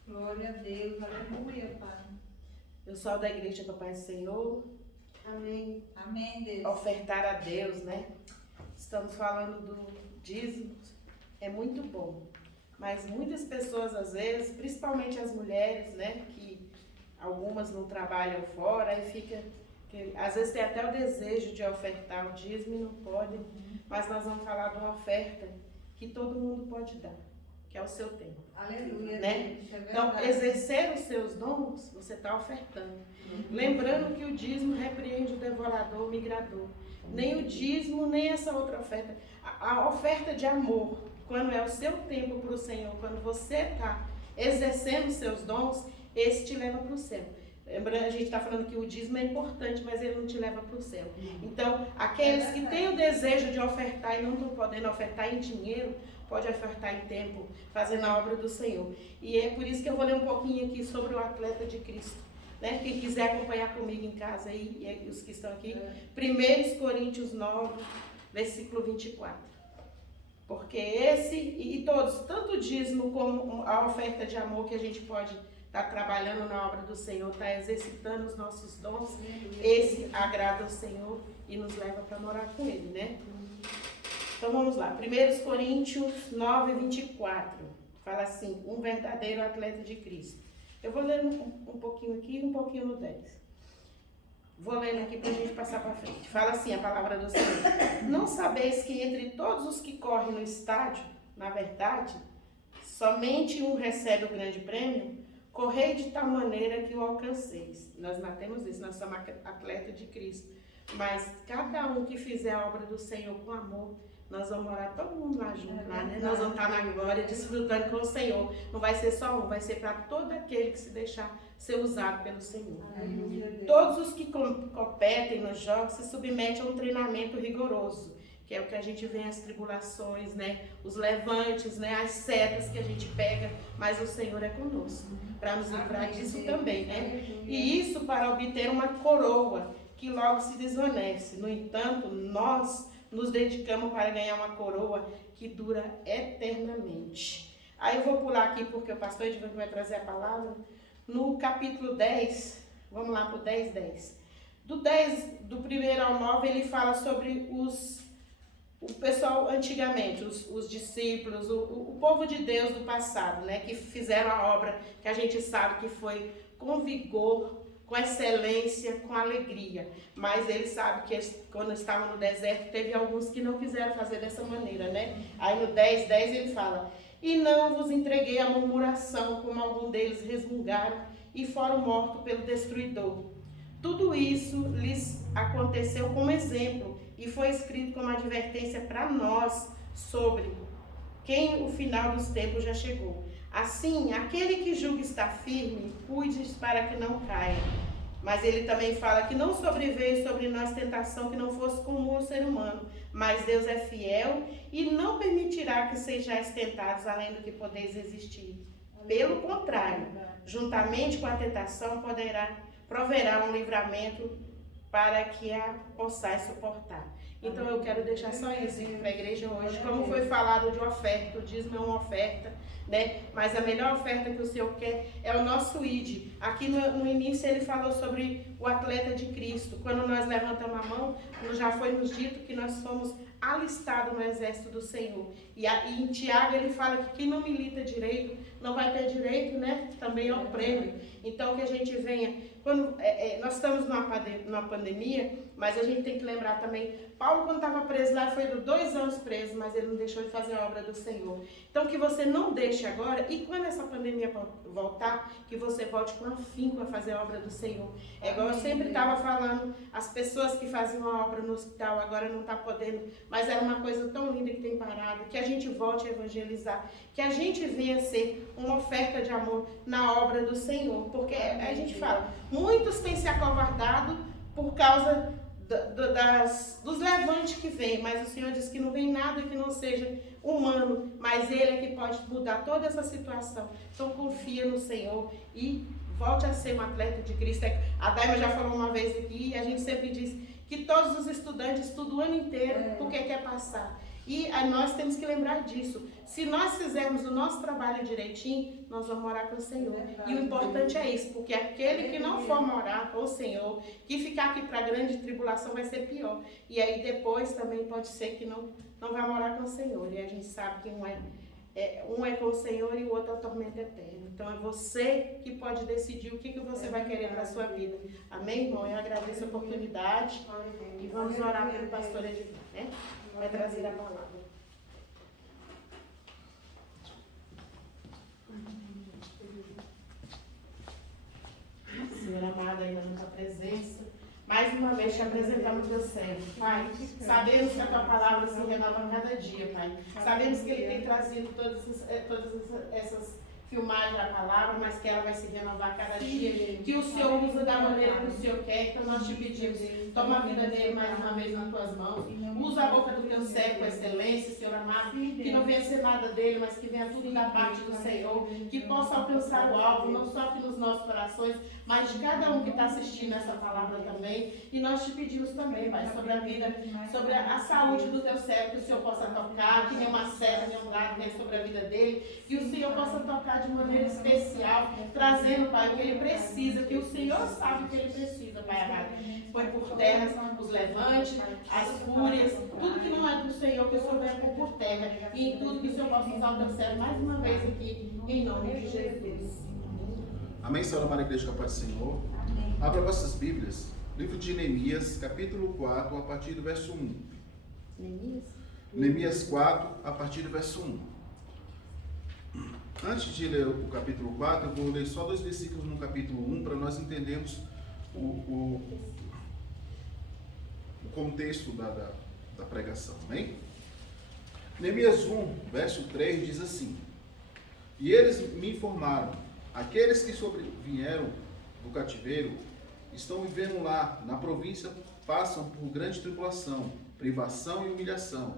Glória a Deus. Aleluia, Pai. Eu sou da Igreja da Paz do Senhor. Amém. Amém, Deus. Ofertar a Deus, né? Estamos falando do dízimo. É muito bom. Mas muitas pessoas, às vezes, principalmente as mulheres, né? Que algumas não trabalham fora, aí fica... às vezes tem até o desejo de ofertar o dízimo e não podem. Mas nós vamos falar de uma oferta que todo mundo pode dar, que é o seu tempo. Aleluia, Né? Deus. É Então, verdade. exercer os seus dons, você está ofertando. Lembrando que o dízimo repreende o devorador, o migrador. Nem o dízimo, nem essa outra oferta. A oferta de amor, quando é o seu tempo para o Senhor, quando você está exercendo os seus dons, esse te leva para o céu. Lembrando, a gente está falando que o dízimo é importante, mas ele não te leva para o céu. Então, aqueles que têm o desejo de ofertar e não estão podendo ofertar em dinheiro, pode ofertar em tempo, fazendo a obra do Senhor. E é por isso que eu vou ler um pouquinho aqui sobre o atleta de Cristo. Né? Quem quiser acompanhar comigo em casa aí, e os que estão aqui, 1 Coríntios 9, versículo 24. Porque esse e todos, tanto o dízimo como a oferta de amor que a gente pode estar trabalhando na obra do Senhor, está exercitando os nossos dons, esse agrada ao Senhor e nos leva para morar com Ele, né? Então vamos lá, 1 Coríntios 9, 24, fala assim, um verdadeiro atleta de Cristo. Eu vou ler um pouquinho aqui e um pouquinho no 10. Vou lendo aqui para a gente passar para frente. Fala assim a palavra do Senhor. Não sabeis que entre todos os que correm no estádio, na verdade, somente um recebe o grande prêmio? Correi de tal maneira que o alcanceis. Nós não temos isso, nós somos atleta de Cristo. Mas cada um que fizer a obra do Senhor com amor, nós vamos morar todo mundo lá junto, lá, né? Nós vamos estar na glória, desfrutando com o Senhor. Não vai ser só um, vai ser para todo aquele que se deixar ser usado pelo Senhor. Todos os que competem nos jogos se submetem a um treinamento rigoroso, que é o que a gente vê as tribulações, né? Os levantes, né? As setas que a gente pega, mas o Senhor é conosco, para nos livrar disso também, né? E isso para obter uma coroa que logo se desvanece. No entanto, nós nos dedicamos para ganhar uma coroa que dura eternamente. Aí eu vou pular aqui porque o pastor Edvan vai trazer a palavra. No capítulo 10, vamos lá para o 10:10. Do 1 ao 9, ele fala sobre o pessoal antigamente, os discípulos, o povo de Deus do passado, né, que fizeram a obra que a gente sabe que foi com vigor, com excelência, com alegria. Mas ele sabe que quando estavam no deserto, teve alguns que não quiseram fazer dessa maneira, né? Aí no 10:10 ele fala: e não vos entreguei a murmuração, como algum deles resmungaram e foram mortos pelo destruidor. Tudo isso lhes aconteceu como exemplo e foi escrito como advertência para nós sobre quem o final dos tempos já chegou. Assim, aquele que julga estar firme, cuide para que não caia. Mas ele também fala que não sobreveio sobre nós tentação que não fosse comum ao ser humano, mas Deus é fiel e não permitirá que sejais tentados além do que podeis resistir. Pelo contrário, juntamente com a tentação proverá um livramento para que a possais suportar. Então eu quero deixar só isso para a igreja hoje. Como foi falado de oferta, o dízimo é uma oferta, né? Mas a melhor oferta que o Senhor quer é o nosso ID. Aqui no início ele falou sobre o atleta de Cristo. Quando nós levantamos a mão, já foi nos dito que nós fomos alistados no exército do Senhor. E em Tiago ele fala que quem não milita direito não vai ter direito, né? Também ao prêmio. Então que a gente venha. Nós estamos numa pandemia, mas a gente tem que lembrar também, Paulo quando estava preso lá, foi 2 anos preso, mas ele não deixou de fazer a obra do Senhor. Então que você não deixe agora, e quando essa pandemia voltar, que você volte com afinco a fazer a obra do Senhor. É igual eu sempre estava falando, as pessoas que faziam a obra no hospital agora não estão podendo, mas era uma coisa tão linda que tem parado, que a gente volte a evangelizar, que a gente venha ser uma oferta de amor na obra do Senhor, porque a gente fala, muitos têm se acovardado por causa dos levantes que vem, mas o Senhor diz que não vem nada que não seja humano, mas Ele é que pode mudar toda essa situação. Então confia no Senhor e volte a ser um atleta de Cristo. A Daima já falou uma vez aqui, e a gente sempre diz que todos os estudantes estudam o ano inteiro porque quer passar. E nós temos que lembrar disso. Se nós fizermos o nosso trabalho direitinho, nós vamos morar com o Senhor. E o importante é isso, porque aquele que não for morar com o Senhor, que ficar aqui para a grande tribulação, vai ser pior. E aí depois também pode ser que não vai morar com o Senhor. E a gente sabe que um é com o Senhor e o outro é o tormento eterno. Então é você que pode decidir o que você vai querer para a sua vida. Amém, irmão? Eu agradeço a oportunidade e vamos orar pelo pastor Edvan, né? Vai trazer a palavra. Senhor amado, ainda na tua presença, mais uma vez te apresentamos teu servo, Pai. Sabemos que a tua palavra se renova a cada dia, Pai. Sabemos que ele tem trazido todas essas filmagens da palavra, mas que ela vai se renovar a cada dia. Que o Senhor usa da maneira que o Senhor quer. Então nós te pedimos, toma a vida dele mais uma vez nas tuas mãos. Usa a boca do teu servo com excelência, Senhor amado. Que não venha ser nada dele, mas que venha tudo da parte do Senhor. Que possa alcançar o alvo, não só aqui nos nossos corações, mas de cada um que está assistindo essa palavra também. E nós te pedimos também, Pai, sobre a vida, sobre a saúde do teu servo, que o Senhor possa tocar, que nenhuma serra, nenhum lado venha sobre a vida dele. Que o Senhor possa tocar de maneira especial, trazendo, Pai, o que ele precisa, que o Senhor sabe o que ele precisa, Pai amado. Põe por terra os levantes, as fúrias, tudo que não é do Senhor, que o Senhor venha pôr por terra. E em tudo que o Senhor possa usar o teu servo mais uma vez aqui, em nome de Jesus. Amém, Senhora Maria Igreja da Paz do Senhor. Abra vossas Bíblias, livro de Neemias, capítulo 4, a partir do verso 1. Neemias 4, a partir do verso 1. Antes de ler o capítulo 4, eu vou ler só 2 versículos no capítulo 1 para nós entendermos o contexto da pregação, amém? Neemias 1, verso 3 diz assim: e eles me informaram, aqueles que sobrevieram do cativeiro estão vivendo lá na província, passam por grande tribulação, privação e humilhação.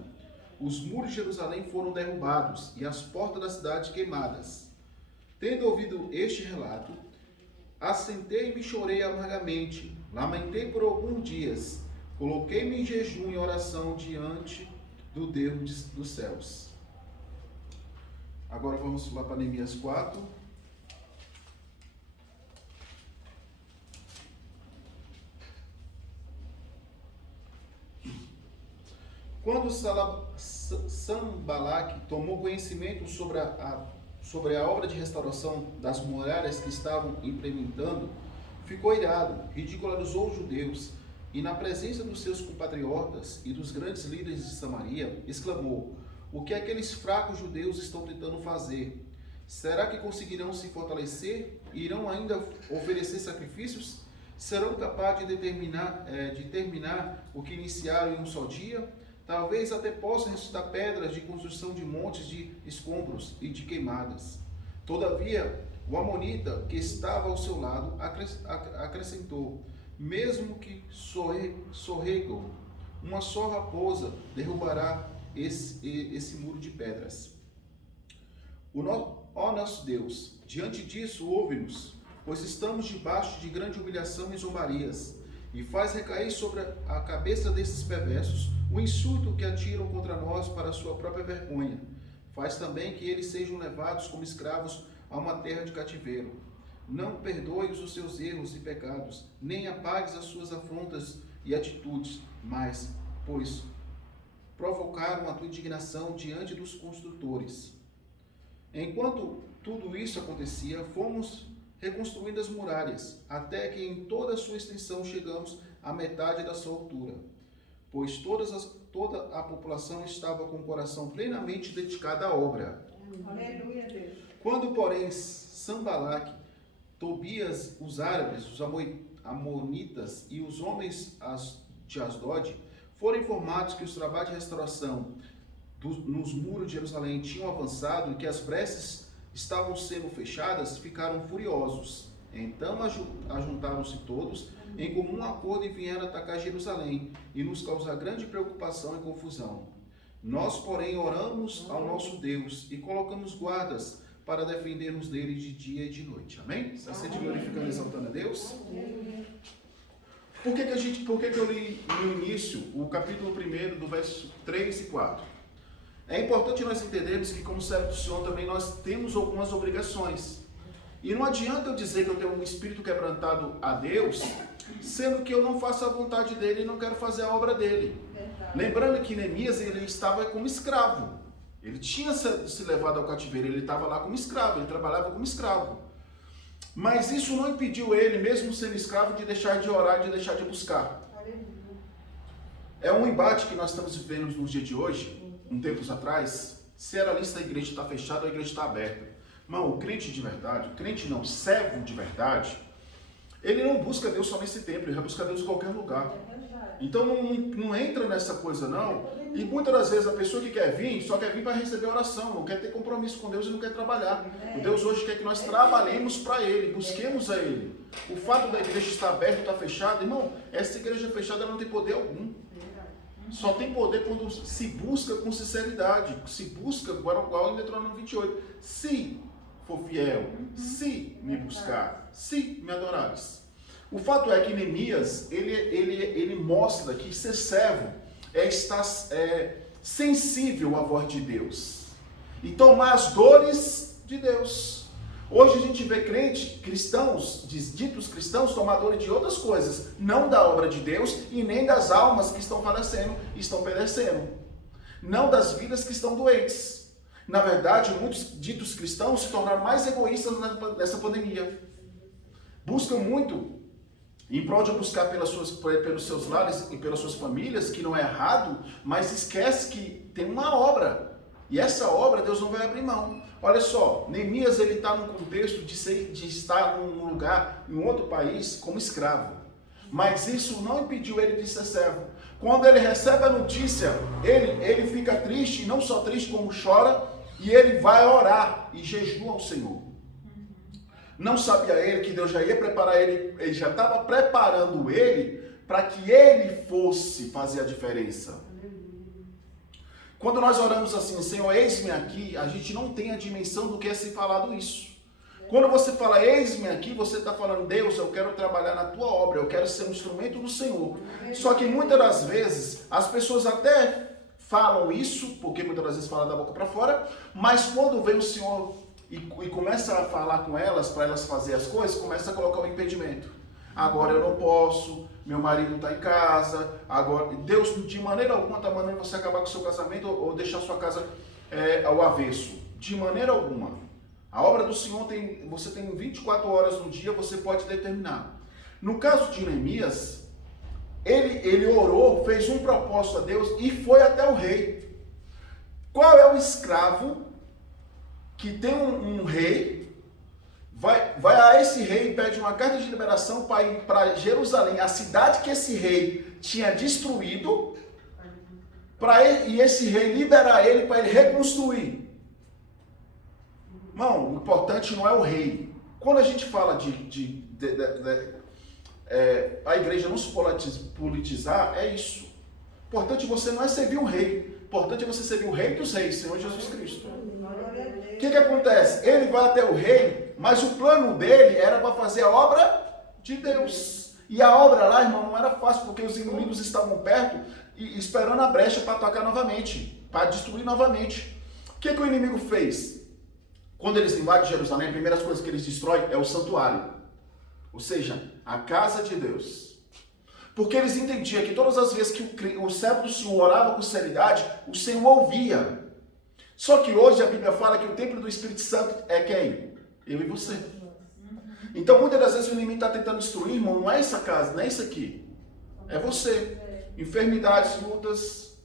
Os muros de Jerusalém foram derrubados e as portas da cidade queimadas. Tendo ouvido este relato, assentei-me e chorei amargamente. Lamentei por alguns dias. Coloquei-me em jejum e oração diante do Deus dos céus. Agora vamos lá para Neemias 4. Quando Sanballat tomou conhecimento sobre a obra de restauração das muralhas que estavam implementando, ficou irado, ridicularizou os judeus e, na presença dos seus compatriotas e dos grandes líderes de Samaria, exclamou: o que aqueles fracos judeus estão tentando fazer? Será que conseguirão se fortalecer? Irão ainda oferecer sacrifícios? Serão capazes de terminar o que iniciaram em um só dia? Talvez até possam ressuscitar pedras de construção de montes de escombros e de queimadas. Todavia, o amonita que estava ao seu lado acrescentou: mesmo que sorregam, uma só raposa derrubará esse muro de pedras. Ó nosso Deus, diante disso ouve-nos, pois estamos debaixo de grande humilhação e zombarias, e faz recair sobre a cabeça desses perversos o insulto que atiram contra nós para a sua própria vergonha. Faz também que eles sejam levados como escravos a uma terra de cativeiro. Não perdoes os seus erros e pecados, nem apagues as suas afrontas e atitudes, mas, pois, provocaram a tua indignação diante dos construtores. Enquanto tudo isso acontecia, fomos reconstruindo as muralhas, até que em toda a sua extensão chegamos à metade da sua altura, pois toda a população estava com o coração plenamente dedicado à obra. Aleluia, Deus. Quando, porém, Sanballat, Tobias, os árabes, os amonitas e os homens de Asdod foram informados que os trabalhos de restauração nos muros de Jerusalém tinham avançado e que as brechas estavam sendo fechadas, ficaram furiosos. Então ajuntaram-se todos em comum acordo e vieram atacar Jerusalém e nos causar grande preocupação e confusão. Nós, porém, oramos ao nosso Deus e colocamos guardas para defendermos dele de dia e de noite. Amém? Está sendo glorificando e exaltando a Deus? Por que eu li no início o capítulo 1 do verso 3 e 4? É importante nós entendermos que, como servo do Senhor, também nós temos algumas obrigações. E não adianta eu dizer que eu tenho um espírito quebrantado a Deus, sendo que eu não faço a vontade dele e não quero fazer a obra dele. Verdade. Lembrando que Neemias, ele estava como escravo. Ele tinha se levado ao cativeiro, ele estava lá como escravo, ele trabalhava como escravo. Mas isso não impediu ele, mesmo sendo escravo, de deixar de orar, de deixar de buscar. É um embate que nós estamos vivendo nos dias de hoje, tempos atrás, se era lista a igreja está fechada ou a igreja está aberta. Irmão, o crente de verdade, o crente não, servo de verdade, ele não busca Deus só nesse templo, ele vai buscar Deus em qualquer lugar. Então não entra nessa coisa não. E muitas das vezes a pessoa que quer vir, só quer vir para receber oração, não quer ter compromisso com Deus e não quer trabalhar. O Deus hoje quer que nós trabalhemos para Ele, busquemos a Ele. O fato da igreja estar aberta, estar fechada, irmão, essa igreja fechada não tem poder algum. Só tem poder quando se busca com sinceridade, se busca, igual em Deuteronômio 28, se for fiel, se me buscar, se me adorares. O fato é que Neemias, ele mostra que ser servo é estar sensível à voz de Deus e tomar as dores de Deus. Hoje a gente vê cristãos, ditos cristãos, tomadores de outras coisas, não da obra de Deus e nem das almas que estão falecendo e estão perecendo, não das vidas que estão doentes. Na verdade, muitos ditos cristãos se tornaram mais egoístas nessa pandemia. Buscam muito, em prol de buscar pelos seus lares e pelas suas famílias, que não é errado, mas esquece que tem uma obra. E essa obra Deus não vai abrir mão. Olha só, Neemias ele está num contexto de estar num lugar, em outro país, como escravo. Mas isso não impediu ele de ser servo. Quando ele recebe a notícia, ele fica triste, não só triste como chora, e ele vai orar e jejua ao Senhor. Não sabia ele que Deus já ia preparar ele já estava preparando ele para que ele fosse fazer a diferença. Quando nós oramos assim, Senhor, eis-me aqui, a gente não tem a dimensão do que é ser falado isso. Quando você fala, eis-me aqui, você está falando, Deus, eu quero trabalhar na tua obra, eu quero ser um instrumento do Senhor. Só que muitas das vezes, as pessoas até falam isso, porque muitas das vezes falam da boca para fora, mas quando vem o Senhor e começa a falar com elas, para elas fazer as coisas, começa a colocar um impedimento. Agora eu não posso, meu marido está em casa, agora Deus de maneira alguma está mandando você acabar com o seu casamento ou deixar sua casa ao avesso. De maneira alguma. A obra do Senhor você tem 24 horas no dia, você pode determinar. No caso de Neemias, ele orou, fez um propósito a Deus e foi até o rei. Qual é o escravo que tem um rei, vai a esse rei e pede uma carta de liberação para ir para Jerusalém, a cidade que esse rei tinha destruído, e esse rei liberar ele para ele reconstruir? Irmão, o importante não é o rei. Quando a gente fala a igreja não se politizar, é isso. O importante você não é servir o rei. O importante é você servir o rei dos reis, Senhor Jesus Cristo. O que acontece? Ele vai até o rei, mas o plano dele era para fazer a obra de Deus. E a obra lá, irmão, não era fácil, porque os inimigos estavam perto e esperando a brecha para atacar novamente, para destruir novamente. O que o inimigo fez? Quando eles invadem Jerusalém, a primeira coisa que eles destroem é o santuário. Ou seja, a casa de Deus. Porque eles entendiam que todas as vezes que o servo do Senhor orava com seriedade, o Senhor ouvia. Só que hoje a Bíblia fala que o templo do Espírito Santo é quem? Eu e você. Então muitas das vezes o inimigo está tentando destruir, irmão, não é essa casa, não é isso aqui. É você. Enfermidades, lutas,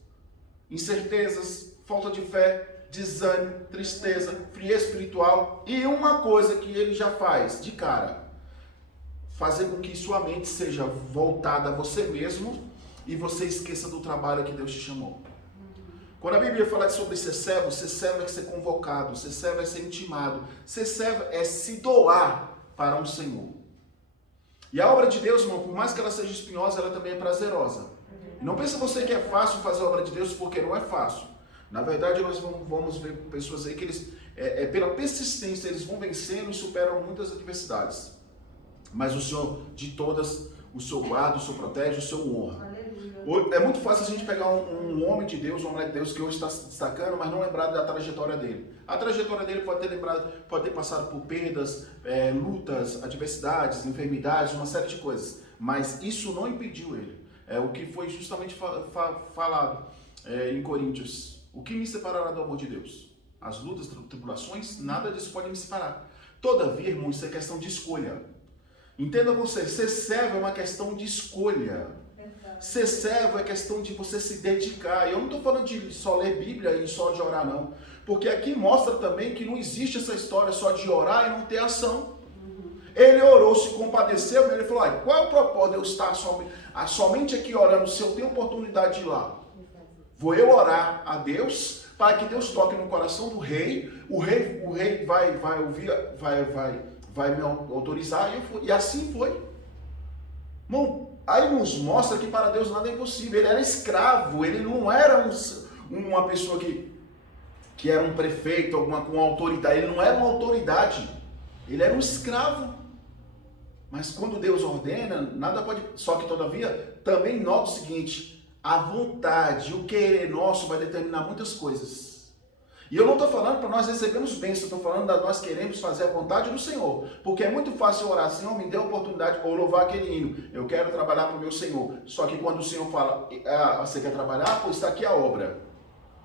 incertezas, falta de fé, desânimo, tristeza, frieza espiritual. E uma coisa que ele já faz de cara: fazer com que sua mente seja voltada a você mesmo e você esqueça do trabalho que Deus te chamou. Quando a Bíblia fala sobre ser servo é ser convocado, ser servo é ser intimado, ser servo é se doar para um Senhor. E a obra de Deus, irmão, por mais que ela seja espinhosa, ela também é prazerosa. Não pensa você que é fácil fazer a obra de Deus, porque não é fácil. Na verdade, nós vamos ver pessoas aí que eles, pela persistência, eles vão vencendo e superam muitas adversidades. Mas o Senhor, de todas, o Senhor guarda, o Senhor protege, o Senhor honra. É muito fácil a gente pegar um homem de Deus, uma mulher de Deus que hoje está se destacando, mas não lembrar da trajetória dele. A trajetória dele pode ter passado por perdas, lutas, adversidades, enfermidades, uma série de coisas. Mas isso não impediu ele. É o que foi justamente falado em Coríntios. O que me separará do amor de Deus? As lutas, tribulações, nada disso pode me separar. Todavia, irmão, isso é questão de escolha. Entenda você, ser servo é uma questão de escolha. Ser servo é questão de você se dedicar. Eu não estou falando de só ler Bíblia e só de orar, não. Porque aqui mostra também que não existe essa história só de orar e não ter ação. Ele orou, se compadeceu, mas ele falou: qual é o propósito de eu estar somente aqui orando se eu tenho oportunidade de ir lá? Vou eu orar a Deus para que Deus toque no coração do rei. O rei vai ouvir, vai me autorizar, e assim foi. Bom, aí nos mostra que para Deus nada é impossível. Ele era escravo, ele não era uma pessoa que era um prefeito, com autoridade. Ele não era uma autoridade, ele era um escravo. Mas quando Deus ordena, nada pode. Só que todavia, também nota o seguinte: a vontade, o querer nosso vai determinar muitas coisas. E eu não estou falando para nós recebermos bênção, estou falando da nós queremos fazer a vontade do Senhor. Porque é muito fácil orar: Senhor, me dê a oportunidade, ou louvar aquele hino, eu quero trabalhar para o meu Senhor. Só que quando o Senhor fala: você quer trabalhar? Pois está aqui a obra.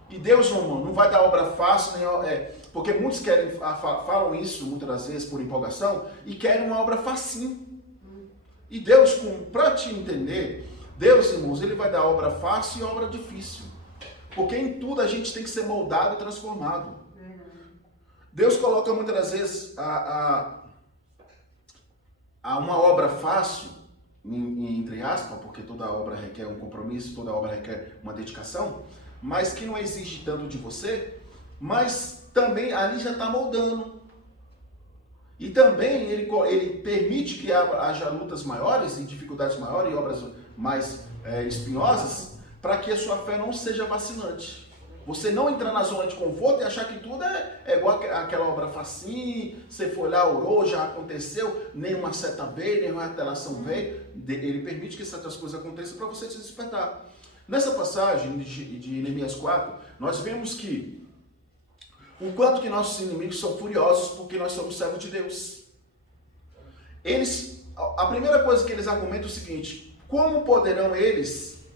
E Deus, irmão, não vai dar obra fácil, porque muitos falam isso muitas das vezes por empolgação e querem uma obra facinho. E Deus, para te entender, Deus, irmãos, ele vai dar obra fácil e obra difícil. Porque em tudo a gente tem que ser moldado e transformado. Deus coloca muitas das vezes uma obra fácil, entre aspas, porque toda obra requer um compromisso, toda obra requer uma dedicação, mas que não exige tanto de você, mas também ali já está moldando. E também ele permite que haja lutas maiores e dificuldades maiores e obras mais espinhosas, para que a sua fé não seja vacilante. Você não entrar na zona de conforto e achar que tudo é igual aquela obra facinho, você foi lá, orou, já aconteceu, nenhuma seta veio, nenhuma revelação veio. Ele permite que certas coisas aconteçam para você se despertar. Nessa passagem de Neemias 4, nós vemos que o quanto que nossos inimigos são furiosos porque nós somos servos de Deus. A primeira coisa que eles argumentam é o seguinte: como poderão eles,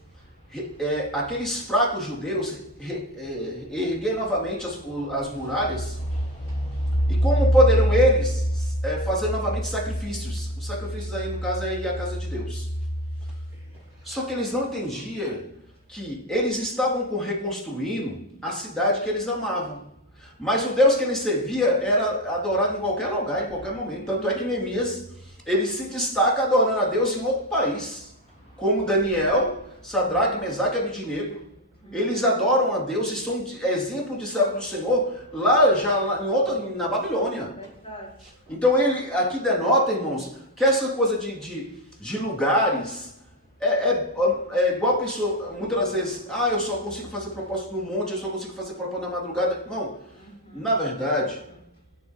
aqueles fracos judeus, erguer novamente as muralhas? E como poderão eles fazer novamente sacrifícios? Os sacrifícios aí, no caso, é ir à casa de Deus. Só que eles não entendiam que eles estavam reconstruindo a cidade que eles amavam. Mas o Deus que eles serviam era adorado em qualquer lugar, em qualquer momento. Tanto é que Neemias, ele se destaca adorando a Deus em outro país. Como Daniel, Sadraque, Mesaque e Abednego. Eles adoram a Deus e são exemplo de servo do Senhor na Babilônia. Então ele aqui denota, irmãos, que essa coisa de lugares é igual a pessoa, muitas vezes, eu só consigo fazer propósito no monte, eu só consigo fazer propósito na madrugada. Irmão, na verdade,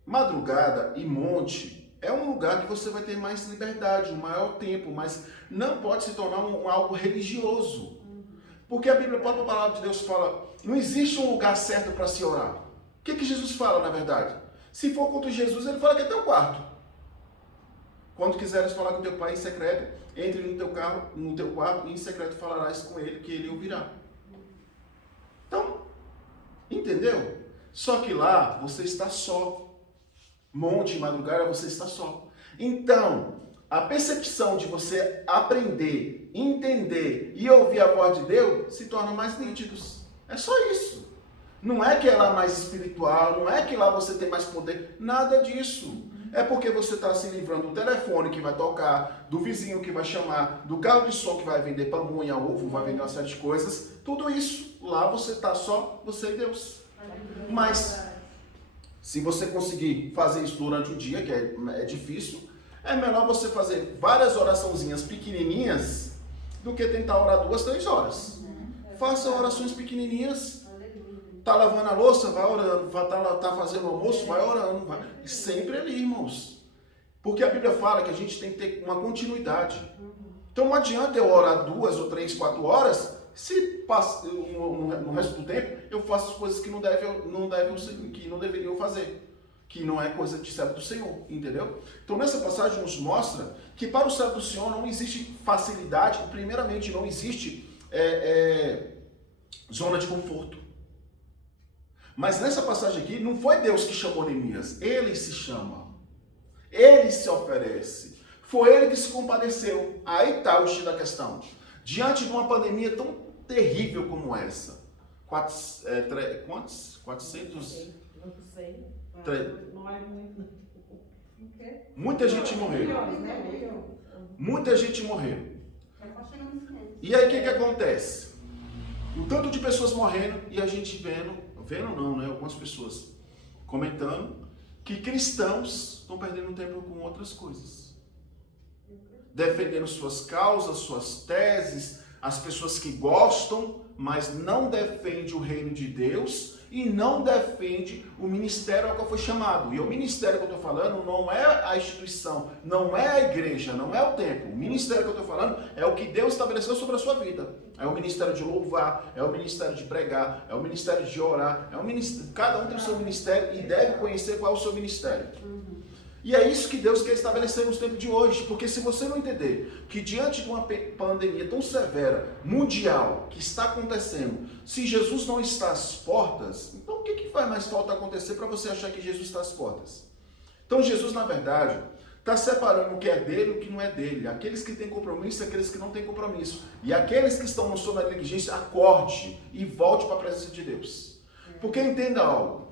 madrugada e monte é um lugar que você vai ter mais liberdade, um maior tempo, mas não pode se tornar algo religioso. Porque a Bíblia, a própria palavra de Deus fala, não existe um lugar certo para se orar. O que Jesus fala, na verdade? Se for contra Jesus, ele fala que é teu quarto. Quando quiseres falar com teu pai em secreto, entre no teu quarto e em secreto falarás com ele, que ele ouvirá. Então, entendeu? Só que lá você está só. Monte e madrugada você está só. Então, a percepção de você aprender, entender e ouvir a voz de Deus se torna mais nítidos. É só isso. Não é que é lá mais espiritual, não é que lá você tem mais poder, nada disso. É porque você está se livrando do telefone que vai tocar, do vizinho que vai chamar, do carro de som que vai vender pamonha, ovo, vai vender uma série de coisas. Tudo isso, lá você está só, você e Deus. Mas, se você conseguir fazer isso durante o dia, que é difícil, é melhor você fazer várias oraçõezinhas pequenininhas do que tentar orar 2, 3 horas. Faça orações pequenininhas. Tá lavando a louça, vai orando. Tá fazendo o almoço, vai orando. Vai. Sempre ali, irmãos. Porque a Bíblia fala que a gente tem que ter uma continuidade. Então não adianta eu orar 2 ou 3, 4 horas, se no resto do tempo eu faço as coisas que não deveriam fazer. Que não é coisa de servo do Senhor, entendeu? Então nessa passagem nos mostra que para o servo do Senhor não existe facilidade, primeiramente não existe zona de conforto. Mas nessa passagem aqui, não foi Deus que chamou Neemias, ele se chama, ele se oferece, foi ele que se compadeceu. Aí está o X da questão. Diante de uma pandemia tão terrível como essa, quantos? 400? Não sei. Não é muito. Muita gente morreu. Muita gente morreu. E aí o que acontece? Um tanto de pessoas morrendo e a gente vendo não, né? Algumas pessoas comentando que cristãos estão perdendo tempo com outras coisas. Defendendo suas causas, suas teses, as pessoas que gostam, mas não defendem o reino de Deus e não defende o ministério ao qual foi chamado. E o ministério que eu estou falando não é a instituição, não é a igreja, não é o templo. O ministério que eu estou falando é o que Deus estabeleceu sobre a sua vida. É o ministério de louvar, é o ministério de pregar, é o ministério de orar. Cada um tem o seu ministério e deve conhecer qual é o seu ministério. E é isso que Deus quer estabelecer nos tempos de hoje, porque se você não entender que diante de uma pandemia tão severa, mundial, que está acontecendo, se Jesus não está às portas, então o que faz mais falta acontecer para você achar que Jesus está às portas? Então Jesus, na verdade, está separando o que é dele e o que não é dele, aqueles que têm compromisso e aqueles que não têm compromisso. E aqueles que estão no sono da negligência, acorde e volte para a presença de Deus. Porque entenda algo.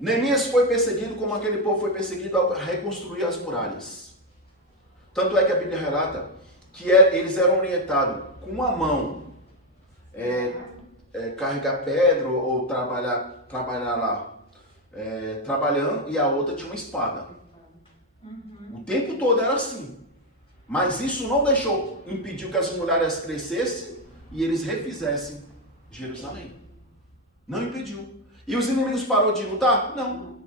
Neemias foi perseguido como aquele povo foi perseguido ao reconstruir as muralhas. Tanto é que a Bíblia relata que eles eram orientados com uma mão carregar pedra ou trabalhar lá trabalhando, e a outra tinha uma espada. O tempo todo era assim. Mas isso não impediu que as muralhas crescessem e eles refizessem Jerusalém. Não impediu. E os inimigos pararam de lutar? Não.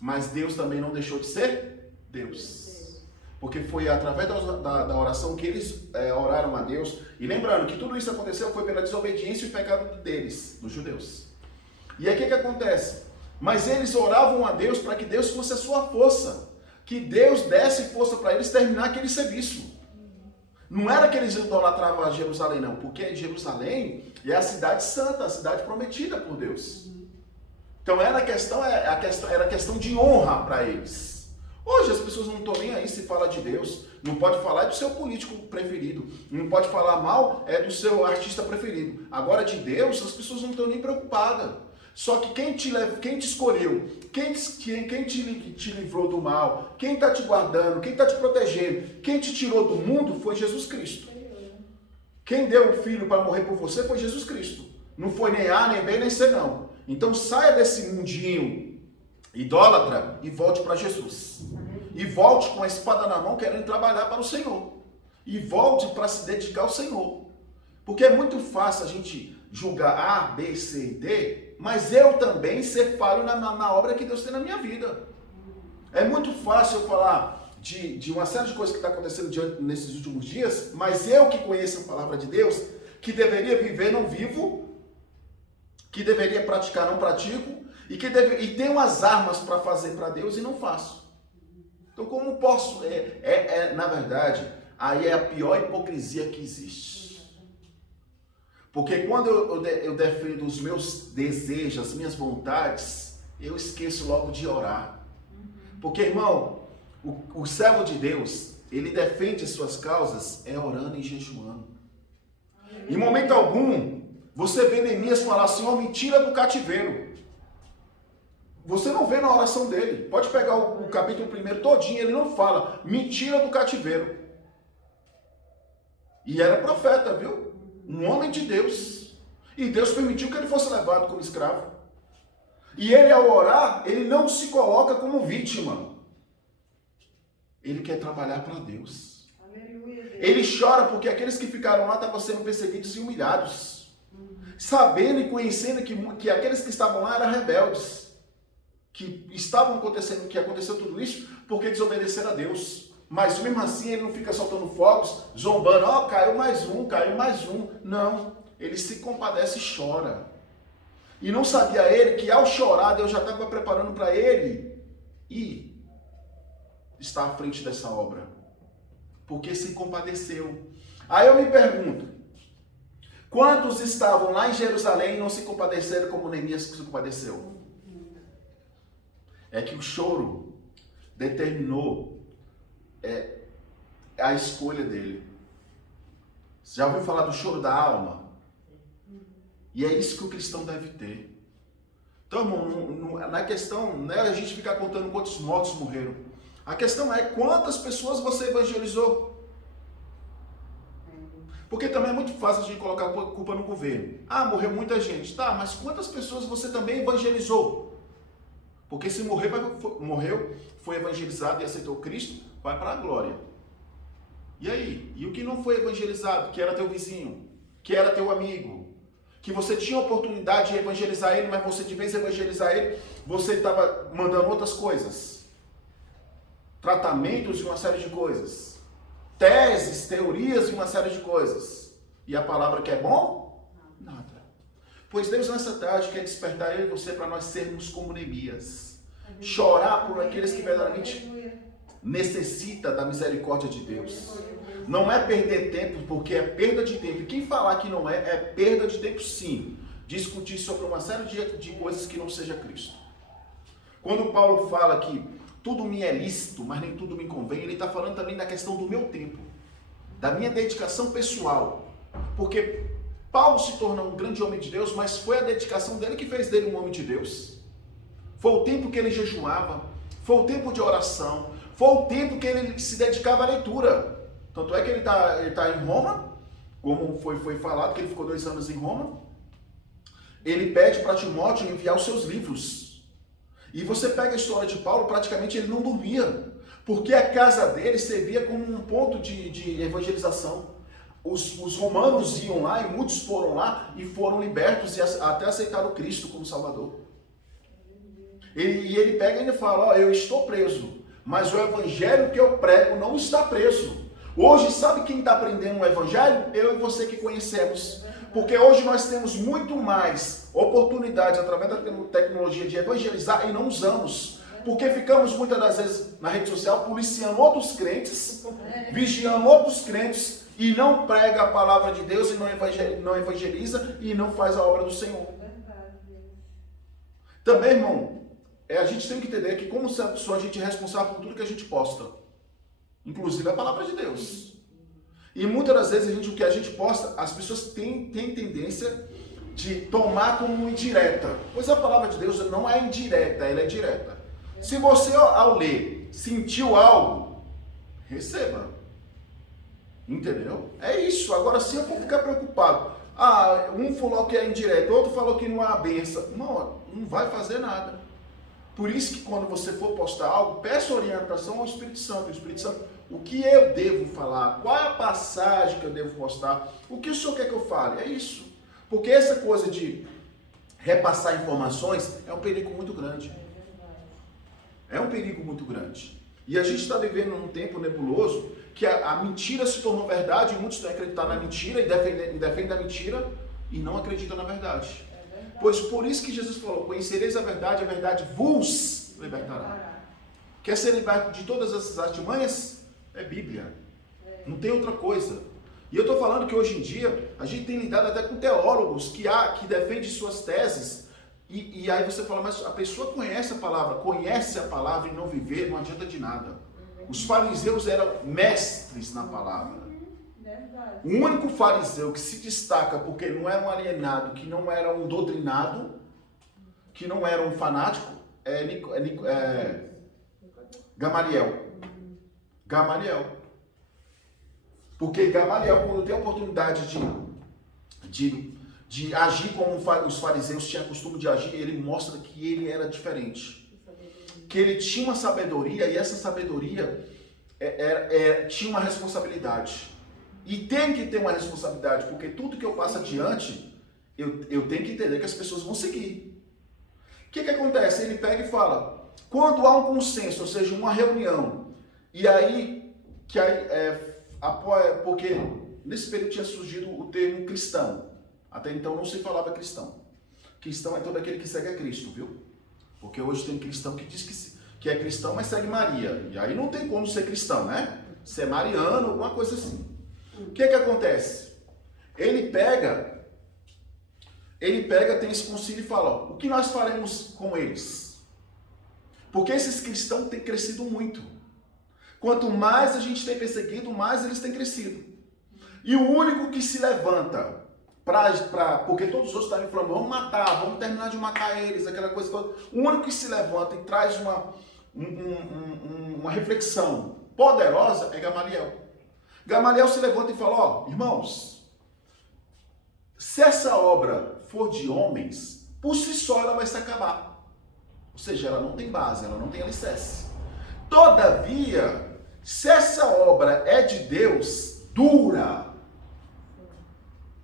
Mas Deus também não deixou de ser Deus. Porque foi através da oração que eles oraram a Deus. E lembrando que tudo isso aconteceu foi pela desobediência e o pecado deles, dos judeus. E aí o que acontece? Mas eles oravam a Deus para que Deus fosse a sua força. Que Deus desse força para eles terminar aquele serviço. Não era que eles idolatravam Jerusalém, não. Porque Jerusalém é a cidade santa, a cidade prometida por Deus. Então era questão de honra para eles. Hoje as pessoas não estão nem aí se fala de Deus. Não pode falar do seu político preferido. Não pode falar mal do seu artista preferido. Agora de Deus, as pessoas não estão nem preocupadas. Só que quem te escolheu, quem te livrou do mal, quem está te guardando, quem está te protegendo, quem te tirou do mundo foi Jesus Cristo. Quem deu o filho para morrer por você foi Jesus Cristo. Não foi nem A, nem B, nem C, não. Então saia desse mundinho idólatra e volte para Jesus. E volte com a espada na mão querendo trabalhar para o Senhor. E volte para se dedicar ao Senhor. Porque é muito fácil a gente julgar A, B, C e D, mas eu também ser falho na obra que Deus tem na minha vida. É muito fácil eu falar de uma série de coisas que está acontecendo nesses últimos dias, mas eu que conheço a palavra de Deus, que deveria viver, não vivo, que deveria praticar, não pratico, e tenho as armas para fazer para Deus e não faço. Então como posso? Na verdade, aí é a pior hipocrisia que existe. Porque quando eu defendo os meus desejos, as minhas vontades, eu esqueço logo de orar. Porque, irmão, o servo de Deus, ele defende suas causas orando e jejuando. Em momento algum, você vê Neemias falar, Senhor, me tira do cativeiro. Você não vê na oração dele. Pode pegar o capítulo 1 todinho, ele não fala, me tira do cativeiro. E era profeta, viu? Um homem de Deus. E Deus permitiu que ele fosse levado como escravo. E ele, ao orar, ele não se coloca como vítima. Ele quer trabalhar para Deus. Ele chora porque aqueles que ficaram lá estavam sendo perseguidos e humilhados. Sabendo e conhecendo que aqueles que estavam lá eram rebeldes. Que aconteceu tudo isso porque desobedeceram a Deus. Mas mesmo assim ele não fica soltando fogos, zombando, caiu mais um. Não, ele se compadece e chora. E não sabia ele que ao chorar Deus já estava preparando para ele e estar à frente dessa obra. Porque se compadeceu. Aí eu me pergunto, quantos estavam lá em Jerusalém e não se compadeceram como Neemias se compadeceu? É que o choro determinou a escolha dele. Você já ouviu falar do choro da alma? E é isso que o cristão deve ter. Então, irmão, na questão, não é a gente ficar contando quantos mortos morreram. A questão é quantas pessoas você evangelizou. Porque também é muito fácil a gente colocar a culpa no governo. Morreu muita gente. Tá, mas quantas pessoas você também evangelizou? Porque se morreu, foi evangelizado e aceitou Cristo, vai para a glória. E aí? E o que não foi evangelizado? Que era teu vizinho, que era teu amigo, que você tinha oportunidade de evangelizar ele, mas você de vez em evangelizar ele, você estava mandando outras coisas. Tratamentos de uma série de coisas. Teses, teorias de uma série de coisas. E a palavra que é bom? Nada. Pois Deus nessa tarde quer despertar eu e você para nós sermos como Neemias. Chorar por aqueles que verdadeiramente necessita da misericórdia de Deus. Não é perder tempo, porque é perda de tempo. E quem falar que não é perda de tempo sim. Discutir sobre uma série de coisas que não seja Cristo. Quando Paulo fala que tudo me é lícito, mas nem tudo me convém, ele está falando também da questão do meu tempo. Da minha dedicação pessoal. Porque Paulo se tornou um grande homem de Deus, mas foi a dedicação dele que fez dele um homem de Deus. Foi o tempo que ele jejuava, foi o tempo de oração, foi o tempo que ele se dedicava à leitura. Tanto é que ele tá em Roma, como foi falado, que ele ficou 2 anos em Roma. Ele pede para Timóteo enviar os seus livros. E você pega a história de Paulo, praticamente ele não dormia, porque a casa dele servia como um ponto de evangelização. os romanos iam lá e muitos foram lá e foram libertos e até aceitaram Cristo como Salvador. E ele pega e ainda fala, ó, eu estou preso, mas o evangelho que eu prego não está preso. Hoje, sabe quem está aprendendo o evangelho? Eu e você que conhecemos. Porque hoje nós temos muito mais oportunidade através da tecnologia de evangelizar e não usamos. Porque ficamos muitas das vezes na rede social policiando outros crentes, vigiando outros crentes e não prega a palavra de Deus e não evangeliza e não faz a obra do Senhor. Também, irmão, a gente tem que entender que como só a gente é responsável por tudo que a gente posta. Inclusive a palavra de Deus. E muitas das vezes o que a gente posta, as pessoas têm tendência de tomar como indireta. Pois a palavra de Deus não é indireta, ela é direta. Se você ao ler sentiu algo, receba. Entendeu? É isso. Agora se eu for ficar preocupado, um falou que é indireto, outro falou que não é a benção. Não vai fazer nada. Por isso que quando você for postar algo, peça orientação ao Espírito Santo. O Espírito Santo, o que eu devo falar? Qual é a passagem que eu devo postar? O que o Senhor quer que eu fale? É isso. Porque essa coisa de repassar informações é um perigo muito grande. É um perigo muito grande. E a gente está vivendo num tempo nebuloso que a mentira se tornou verdade e muitos têm acreditado na mentira e defendem a mentira e não acreditam na verdade. Pois por isso que Jesus falou, conhecereis a verdade vos libertará. Quer ser liberto de todas essas artimanhas? É Bíblia. Não tem outra coisa. E eu estou falando que hoje em dia, a gente tem lidado até com teólogos que defendem suas teses, e aí você fala, mas a pessoa conhece a palavra e não viver, não adianta de nada. Os fariseus eram mestres na palavra. O único fariseu que se destaca porque não era um alienado, que não era um doutrinado, que não era um fanático, é Gamaliel. Porque Gamaliel, quando tem a oportunidade de agir como os fariseus tinham costume de agir, ele mostra que ele era diferente. Que ele tinha uma sabedoria e essa sabedoria tinha uma responsabilidade. E tem que ter uma responsabilidade, porque tudo que eu passo adiante, eu tenho que entender que as pessoas vão seguir. O que acontece? Ele pega e fala, quando há um consenso, ou seja, uma reunião, e aí, porque nesse período tinha surgido o termo cristão. Até então não se falava cristão. Cristão é todo aquele que segue a Cristo, viu? Porque hoje tem cristão que diz que é cristão, mas segue Maria. E aí não tem como ser cristão, né? Ser mariano, alguma coisa assim. O que acontece? Ele pega, tem esse concílio e fala, ó, o que nós faremos com eles? Porque esses cristãos têm crescido muito. Quanto mais a gente tem perseguido, mais eles têm crescido. E o único que se levanta, porque todos os outros estavam falando, vamos terminar de matar eles, aquela coisa toda. O único que se levanta e traz uma reflexão poderosa é Gamaliel. Gamaliel se levanta e fala, ó, irmãos, se essa obra for de homens, por si só ela vai se acabar. Ou seja, ela não tem base, ela não tem alicerce. Todavia, se essa obra é de Deus, dura,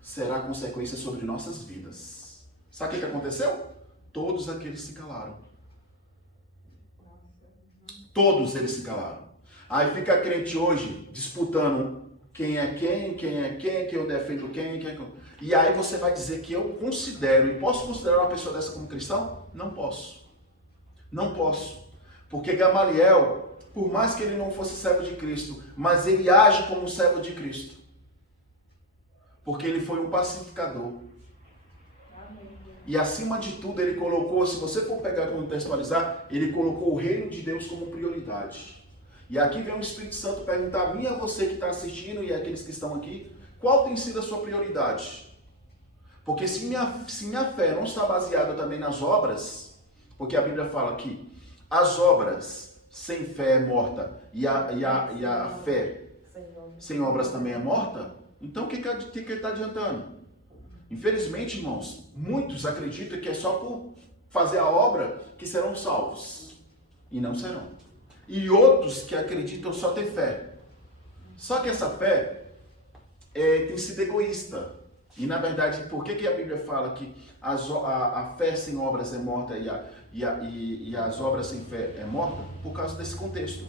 será consequência sobre nossas vidas. Sabe o que aconteceu? Todos aqueles se calaram. Todos eles se calaram. Aí fica a crente hoje disputando quem é quem eu defendo quem. E aí você vai dizer que eu considero, e posso considerar uma pessoa dessa como cristão? Não posso. Não posso. Porque Gamaliel, por mais que ele não fosse servo de Cristo, mas ele age como servo de Cristo. Porque ele foi um pacificador. E acima de tudo ele colocou, se você for pegar e contextualizar, ele colocou o reino de Deus como prioridade. E aqui vem o Espírito Santo perguntar a mim e a você que está assistindo e aqueles que estão aqui, qual tem sido a sua prioridade? Porque se minha fé não está baseada também nas obras, porque a Bíblia fala que as obras sem fé é morta e a fé sem obras também é morta, então o que está adiantando? Infelizmente, irmãos, muitos acreditam que é só por fazer a obra que serão salvos. E não serão. E outros que acreditam só ter fé. Só que essa fé, tem sido egoísta. E na verdade, por que a Bíblia fala que a fé sem obras é morta e as obras sem fé é morta? Por causa desse contexto.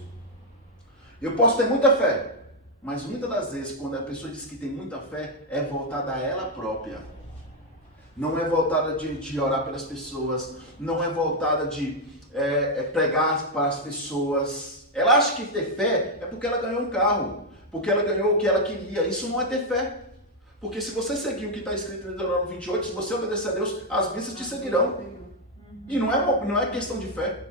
Eu posso ter muita fé, mas muitas das vezes, quando a pessoa diz que tem muita fé, é voltada a ela própria. Não é voltada de orar pelas pessoas, não é voltada de pregar para as pessoas. Ela acha que ter fé é porque ela ganhou um carro, porque ela ganhou o que ela queria. Isso não é ter fé. Porque se você seguir o que está escrito em Deuteronômio 28, se você obedecer a Deus, as bênçãos te seguirão. E não é questão de fé.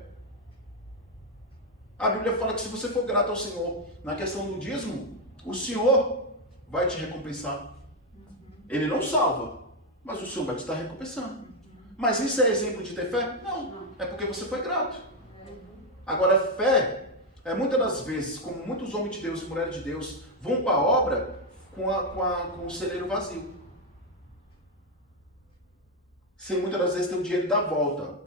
A Bíblia fala que se você for grato ao Senhor na questão do dízimo, o Senhor vai te recompensar. Ele não salva, mas o Senhor vai te estar recompensando. Mas isso é exemplo de ter fé? Não. É porque você foi grato. Agora, fé é muitas das vezes, como muitos homens de Deus e mulheres de Deus vão para a obra com o celeiro vazio. Sem muitas das vezes ter o dinheiro da volta.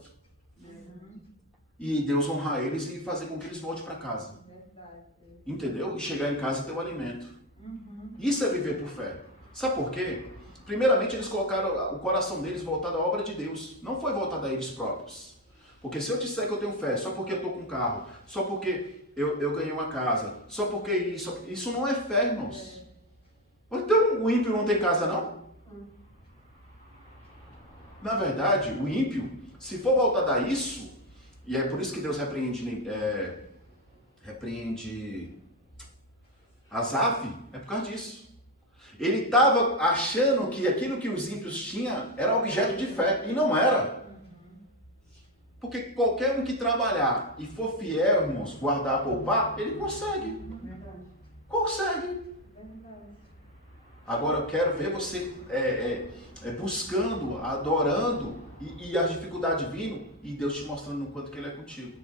E Deus honrar eles e fazer com que eles voltem para casa. Entendeu? E chegar em casa e ter o alimento. Isso é viver por fé. Sabe por quê? Primeiramente, eles colocaram o coração deles voltado à obra de Deus. Não foi voltado a eles próprios. Porque se eu disser que eu tenho fé só porque eu estou com um carro, só porque eu ganhei uma casa, só porque isso não é fé, irmãos. Então o ímpio não tem casa, não? Na verdade, o ímpio, se for voltado a isso, e é por isso que Deus repreende Asaf, é por causa disso. Ele estava achando que aquilo que os ímpios tinham era objeto de fé, e não era. Porque qualquer um que trabalhar e for fiel, irmãos, guardar, poupar, ele consegue. Consegue. Agora eu quero ver você buscando, adorando e as dificuldades vindo e Deus te mostrando o quanto que Ele é contigo.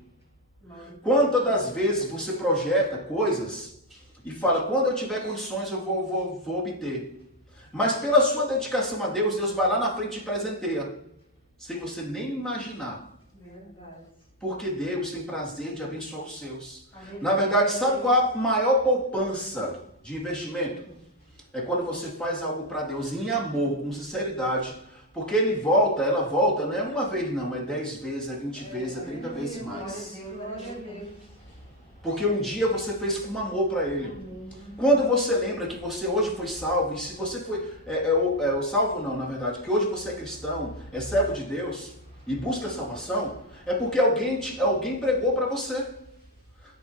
Quantas das vezes você projeta coisas e fala, quando eu tiver condições eu vou obter. Mas pela sua dedicação a Deus, Deus vai lá na frente e presenteia, sem você nem imaginar. Porque Deus tem prazer de abençoar os seus. Na verdade, sabe qual é a maior poupança de investimento? É quando você faz algo para Deus em amor, com sinceridade. Porque ela volta, não é uma vez não, é 10 vezes, é 20 vezes, é 30 vezes mais. Porque um dia você fez com amor para Ele. Quando você lembra que você hoje foi salvo, e se você foi, salvo não, na verdade, que hoje você é cristão, é servo de Deus, e busca a salvação, é porque alguém pregou para você.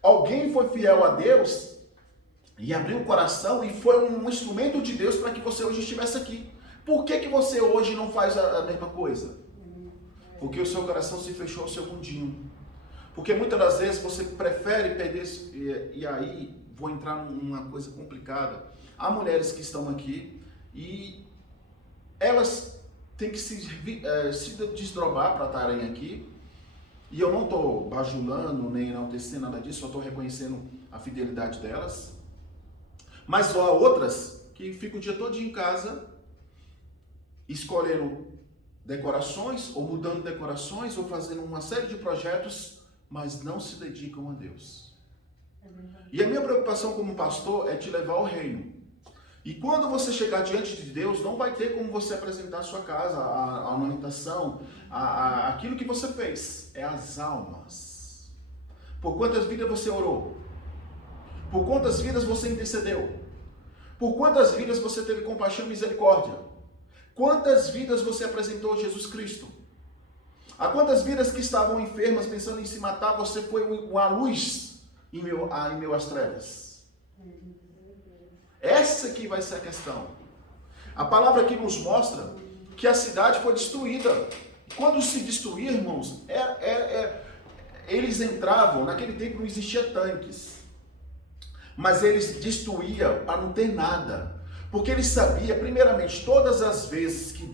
Alguém foi fiel a Deus e abriu o coração e foi um instrumento de Deus para que você hoje estivesse aqui. Por que você hoje não faz a mesma coisa? Porque o seu coração se fechou ao seu mundinho. Porque muitas das vezes você prefere perder, e aí vou entrar numa coisa complicada. Há mulheres que estão aqui e elas têm que se desdobrar para estarem aqui. E eu não estou bajulando, nem enaltecendo nada disso, só estou reconhecendo a fidelidade delas. Mas há outras que ficam o dia todo em casa, escolhendo decorações, ou mudando decorações, ou fazendo uma série de projetos, mas não se dedicam a Deus. E a minha preocupação como pastor é te levar ao reino. E quando você chegar diante de Deus, não vai ter como você apresentar a sua casa, a ornamentação, aquilo que você fez. É as almas. Por quantas vidas você orou? Por quantas vidas você intercedeu? Por quantas vidas você teve compaixão e misericórdia? Quantas vidas você apresentou a Jesus Cristo? A quantas vidas que estavam enfermas pensando em se matar, você foi uma luz em meio às trevas? Essa aqui vai ser a questão. A palavra aqui nos mostra que a cidade foi destruída. Quando se destruía, irmãos, eles entravam, naquele tempo não existia tanques, mas eles destruíam para não ter nada. Porque eles sabiam, primeiramente, todas as vezes que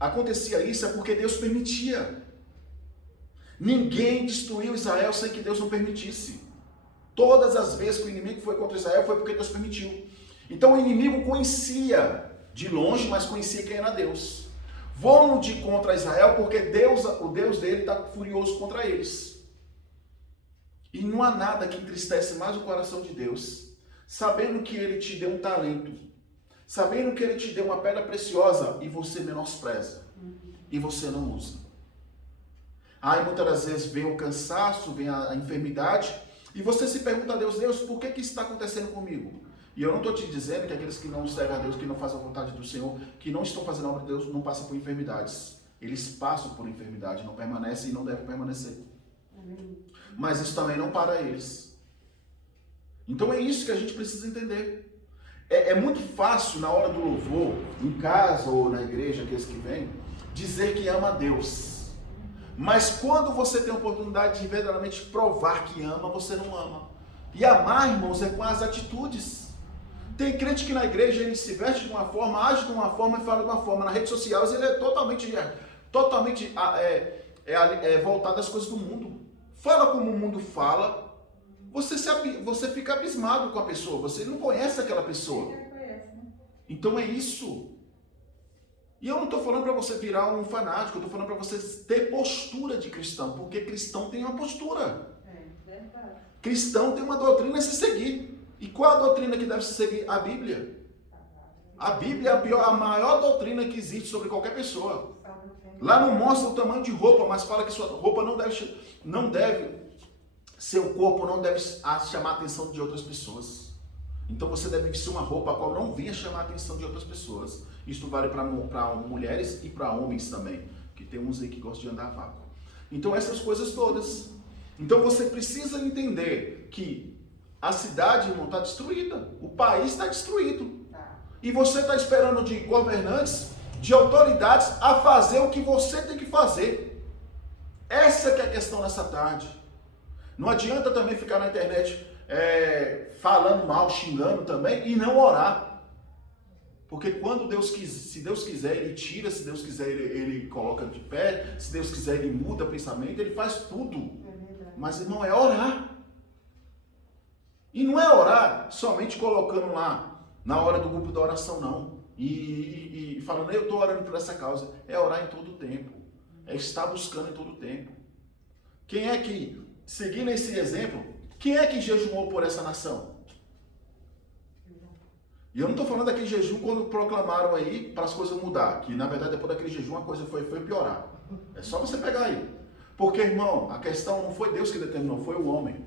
acontecia isso, é porque Deus permitia. Ninguém destruiu Israel sem que Deus não permitisse. Todas as vezes que o inimigo foi contra Israel foi porque Deus permitiu. Então o inimigo conhecia de longe, mas conhecia quem era Deus. Vão de contra Israel porque o Deus dele está furioso contra eles. E não há nada que entristece mais o coração de Deus, sabendo que ele te deu um talento, sabendo que ele te deu uma pedra preciosa e você menospreza, e você não usa. Aí muitas das vezes vem o cansaço, vem a enfermidade, e você se pergunta a Deus, Deus, por que isso está acontecendo comigo? E eu não estou te dizendo que aqueles que não servem a Deus, que não fazem a vontade do Senhor, que não estão fazendo a obra de Deus, não passam por enfermidades. Eles passam por enfermidade, não permanecem e não devem permanecer. Mas isso também não para eles. Então é isso que a gente precisa entender. É muito fácil na hora do louvor, em casa ou na igreja, aqueles que vêm, dizer que ama a Deus. Mas quando você tem a oportunidade de verdadeiramente provar que ama, você não ama. E amar, irmãos, é com as atitudes. Tem crente que na igreja ele se veste de uma forma, age de uma forma e fala de uma forma. Nas redes sociais ele é totalmente voltado às coisas do mundo. Fala como o mundo fala, você fica abismado com a pessoa, você não conhece aquela pessoa. Então é isso. E eu não estou falando para você virar um fanático, eu estou falando para você ter postura de cristão, porque cristão tem uma postura. Cristão tem uma doutrina a se seguir. E qual a doutrina que deve se seguir? A Bíblia. A Bíblia é a maior doutrina que existe sobre qualquer pessoa. Lá não mostra o tamanho de roupa, mas fala que sua roupa não deve, seu corpo não deve chamar a atenção de outras pessoas. Então você deve vestir uma roupa a qual não venha chamar a atenção de outras pessoas. Isto vale para mulheres e para homens também, que tem uns aí que gostam de andar a vácuo. Então essas coisas todas. Então você precisa entender que a cidade, irmão, está destruída. O país está destruído. E você está esperando de governantes, de autoridades, a fazer o que você tem que fazer. Essa que é a questão nessa tarde. Não adianta também ficar na internet falando mal, xingando também, e não orar. Porque quando se Deus quiser, Ele tira, se Deus quiser, Ele coloca de pé, se Deus quiser, Ele muda o pensamento, Ele faz tudo. Mas, irmão, é orar. E não é orar somente colocando lá, na hora do grupo da oração, não. E falando, eu estou orando por essa causa. É orar em todo o tempo. É estar buscando em todo o tempo. Quem é que, seguindo esse exemplo, quem é que jejuou por essa nação? E eu não estou falando daquele jejum quando proclamaram aí para as coisas mudar. Que na verdade depois daquele jejum a coisa foi piorar. É só você pegar aí. Porque, irmão, a questão não foi Deus que determinou, foi o homem.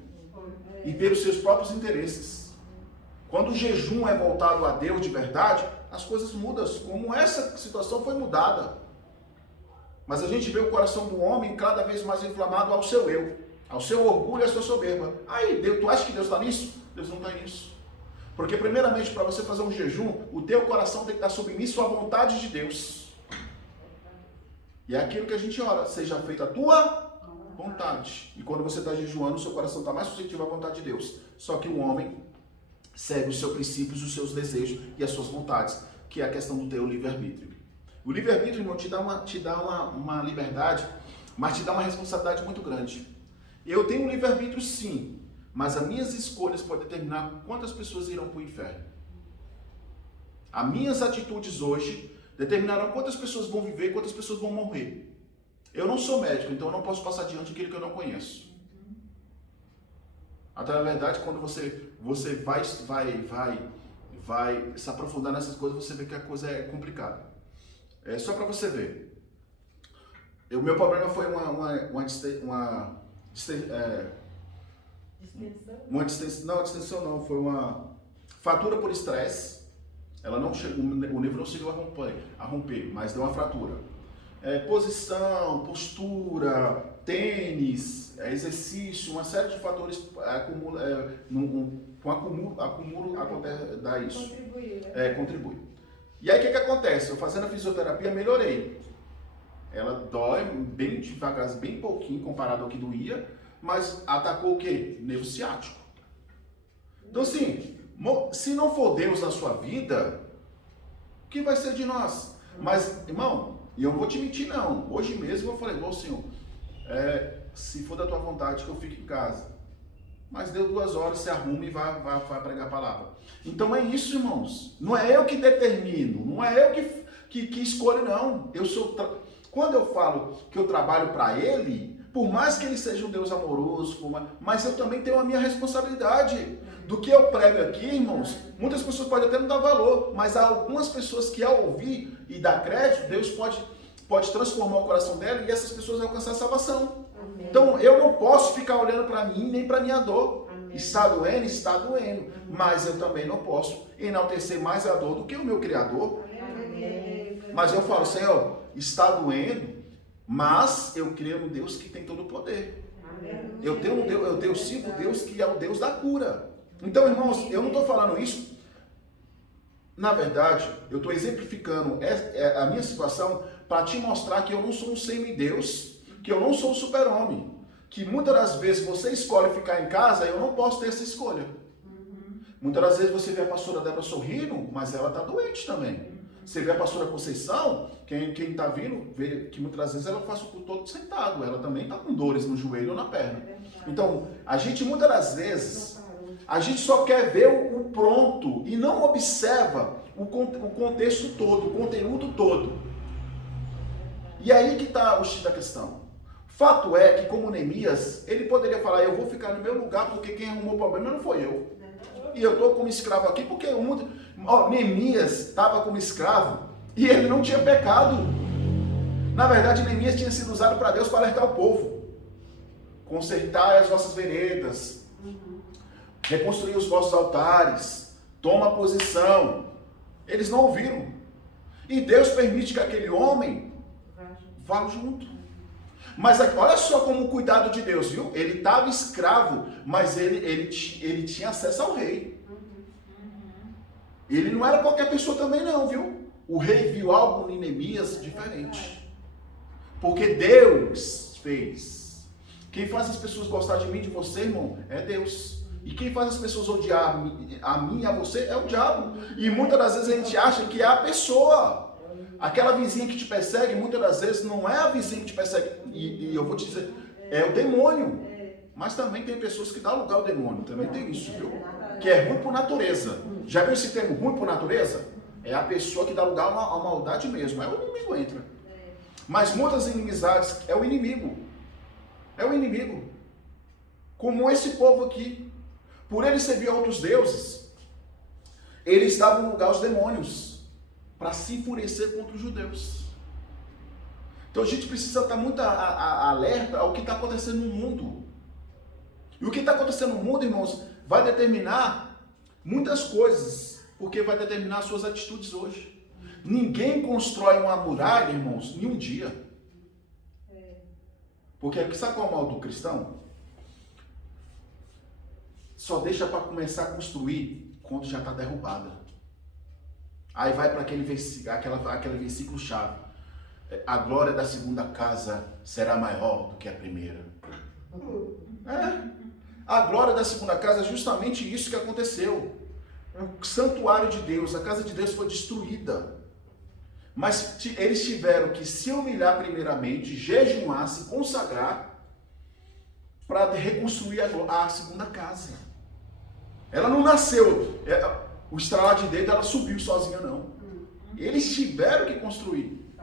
E pelos seus próprios interesses. Quando o jejum é voltado a Deus de verdade, as coisas mudam, como essa situação foi mudada. Mas a gente vê o coração do homem cada vez mais inflamado ao seu eu, ao seu orgulho e à sua soberba. Aí, Deus, tu acha que Deus está nisso? Deus não está nisso. Porque primeiramente, para você fazer um jejum, o teu coração tem que estar submisso à vontade de Deus. E é aquilo que a gente ora, seja feita a tua vontade. E quando você está jejuando, o seu coração está mais suscetível à vontade de Deus. Só que o homem segue os seus princípios, os seus desejos e as suas vontades, que é a questão do teu livre-arbítrio. O livre-arbítrio, irmão, te dá uma liberdade, mas te dá uma responsabilidade muito grande. Eu tenho um livre-arbítrio, sim, mas as minhas escolhas podem determinar quantas pessoas irão para o inferno. As minhas atitudes hoje determinarão quantas pessoas vão viver e quantas pessoas vão morrer. Eu não sou médico, então eu não posso passar adiante aquilo que eu não conheço. Até na verdade, quando você vai se aprofundar nessas coisas, você vê que a coisa é complicada. É só para você ver. O meu problema foi uma distensão não, foi uma fratura por estresse. Ela não chegou, o nervo não chegou a romper, mas deu uma fratura. Posição, postura, tênis, exercício, uma série de fatores com acúmulo acontece, dá isso. Contribuir, né? Contribui. E aí o que acontece? Eu fazendo a fisioterapia melhorei. Ela dói bem devagar, bem pouquinho comparado ao que doía, mas atacou o quê? Nervo ciático. Então assim, se não for Deus na sua vida, o que vai ser de nós? Mas, irmão, e eu não vou te mentir não, hoje mesmo eu falei, bom Senhor, se for da tua vontade que eu fique em casa. Mas deu 2 horas, se arruma e vai pregar a palavra. Então é isso, irmãos. Não é eu que determino, não é eu que escolho, não. Quando eu falo que eu trabalho para Ele, Por mais que ele seja um Deus amoroso, mas eu também tenho a minha responsabilidade. Do que eu prego aqui, irmãos, muitas pessoas podem até não dar valor, mas há algumas pessoas que ao ouvir e dar crédito, Deus pode transformar o coração dela e essas pessoas alcançar a salvação. Amém. Então eu não posso ficar olhando para mim nem para minha dor. Amém. Está doendo, está doendo. Mas eu também não posso enaltecer mais a dor do que o meu Criador. Amém. Mas eu falo, Senhor, está doendo, mas eu creio no Deus que tem todo o poder. Amém. Eu sirvo Deus que é o Deus da cura. Então, irmãos, eu não estou falando isso. Na verdade, eu estou exemplificando a minha situação para te mostrar que eu não sou um semideus, que eu não sou um super-homem. Que muitas das vezes você escolhe ficar em casa e eu não posso ter essa escolha. Muitas das vezes você vê a pastora Débora sorrindo, mas ela está doente também. Você vê a pastora Conceição, quem está vindo, vê que muitas das vezes ela faz o culto todo sentado. Ela também está com dores no joelho ou na perna. Então, a gente muitas das vezes, a gente só quer ver o pronto e não observa o contexto todo, o conteúdo todo. E aí que está o X da questão. Fato é que, como Neemias, ele poderia falar, eu vou ficar no meu lugar porque quem arrumou o problema não foi eu. E eu estou como escravo aqui porque o mundo... Neemias estava como escravo e ele não tinha pecado. Na verdade, Neemias tinha sido usado para Deus para alertar o povo. Consertar as vossas veredas, reconstruir os vossos altares, toma posição. Eles não ouviram. E Deus permite que aquele homem vá junto. Mas olha só como o cuidado de Deus, viu? Ele estava escravo, mas ele tinha acesso ao rei. Ele não era qualquer pessoa também não, viu? O rei viu algo em Neemias diferente. Porque Deus fez. Quem faz as pessoas gostar de mim, de você, irmão, é Deus. E quem faz as pessoas odiar a mim e a você é o diabo. E muitas das vezes a gente acha que é a pessoa. Aquela vizinha que te persegue, muitas das vezes não é a vizinha que te persegue. E eu vou te dizer, é o demônio. Mas também tem pessoas que dão lugar ao demônio. Também tem isso, viu? Que é ruim por natureza. Já viu esse termo ruim por natureza? É a pessoa que dá lugar à maldade mesmo. Aí o inimigo entra. Mas muitas inimizades é o inimigo. É o inimigo. Como esse povo aqui. Por ele servir a outros deuses, eles davam lugar aos demônios para se enfurecer contra os judeus. Então a gente precisa estar muito alerta ao que está acontecendo no mundo. E o que está acontecendo no mundo, irmãos, vai determinar muitas coisas, porque vai determinar as suas atitudes hoje. Ninguém constrói uma muralha, irmãos, em um dia. Porque sabe qual é o mal do cristão? Só deixa para começar a construir quando já está derrubada. Aí vai para aquele versículo-chave. A glória da segunda casa será maior do que a primeira. A glória da segunda casa é justamente isso que aconteceu. O santuário de Deus, a casa de Deus foi destruída. Mas eles tiveram que se humilhar primeiramente, jejuar, se consagrar, para reconstruir a segunda casa. Ela não nasceu, o estralar de dedo, ela subiu sozinha, não. Eles tiveram que construir.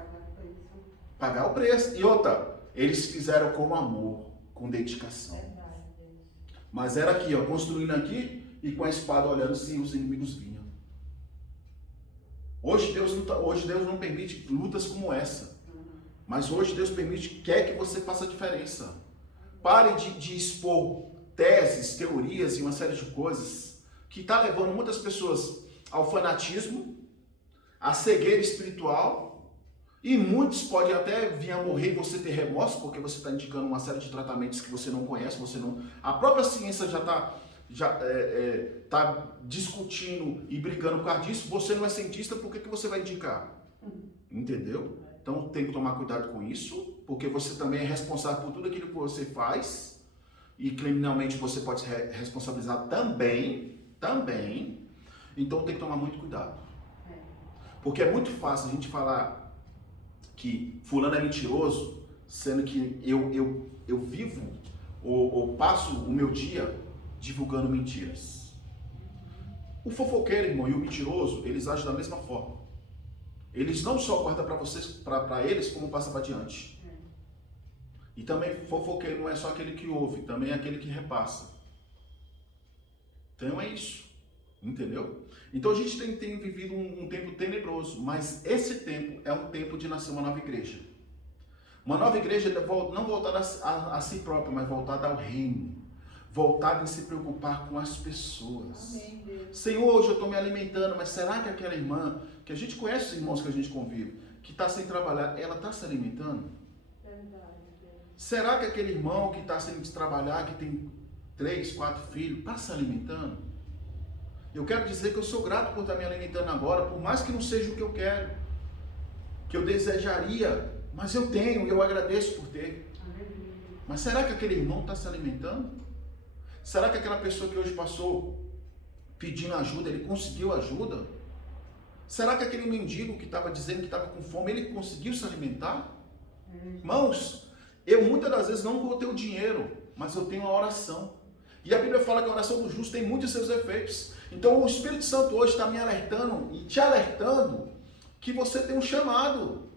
Pagar o preço. E outra, eles fizeram com amor, com dedicação. Mas era aqui, ó, construindo aqui e com a espada olhando se os inimigos vinham. Hoje Deus não permite lutas como essa. Mas hoje Deus quer que você faça a diferença. Pare de expor teses, teorias e uma série de coisas que está levando muitas pessoas ao fanatismo, à cegueira espiritual, e muitos podem até vir a morrer e você ter remorso, porque você está indicando uma série de tratamentos que você não conhece, a própria ciência já está discutindo e brigando por causa disso. Você não é cientista, por que você vai indicar? Entendeu? Então tem que tomar cuidado com isso, porque você também é responsável por tudo aquilo que você faz, e criminalmente você pode ser responsabilizado também. Então tem que tomar muito cuidado. Porque é muito fácil a gente falar que fulano é mentiroso, sendo que eu vivo ou passo o meu dia divulgando mentiras. O fofoqueiro, irmão, e o mentiroso, eles agem da mesma forma. Eles não só guardam para vocês, para eles, como passam para adiante. E também fofoqueiro não é só aquele que ouve, também é aquele que repassa. Então é isso, entendeu? Então a gente tem vivido um tempo tenebroso, mas esse tempo é um tempo de nascer uma nova igreja. Uma nova igreja não voltada a si própria, mas voltada ao reino. Voltada em se preocupar com as pessoas. Amém, Deus. Senhor, hoje eu estou me alimentando, mas será que aquela irmã, que a gente conhece os irmãos que a gente convive, que está sem trabalhar, ela está se alimentando? Será que aquele irmão que está sem trabalhar, que tem 3, 4 filhos, está se alimentando? Eu quero dizer que eu sou grato por estar me alimentando agora, por mais que não seja o que eu quero, que eu desejaria, mas eu tenho e eu agradeço por ter. Mas será que aquele irmão está se alimentando? Será que aquela pessoa que hoje passou pedindo ajuda, ele conseguiu ajuda? Será que aquele mendigo que estava dizendo que estava com fome, ele conseguiu se alimentar? Irmãos, eu muitas das vezes não vou ter o dinheiro, mas eu tenho a oração. E a Bíblia fala que a oração do justo tem muitos seus efeitos. Então o Espírito Santo hoje está me alertando e te alertando que você tem um chamado.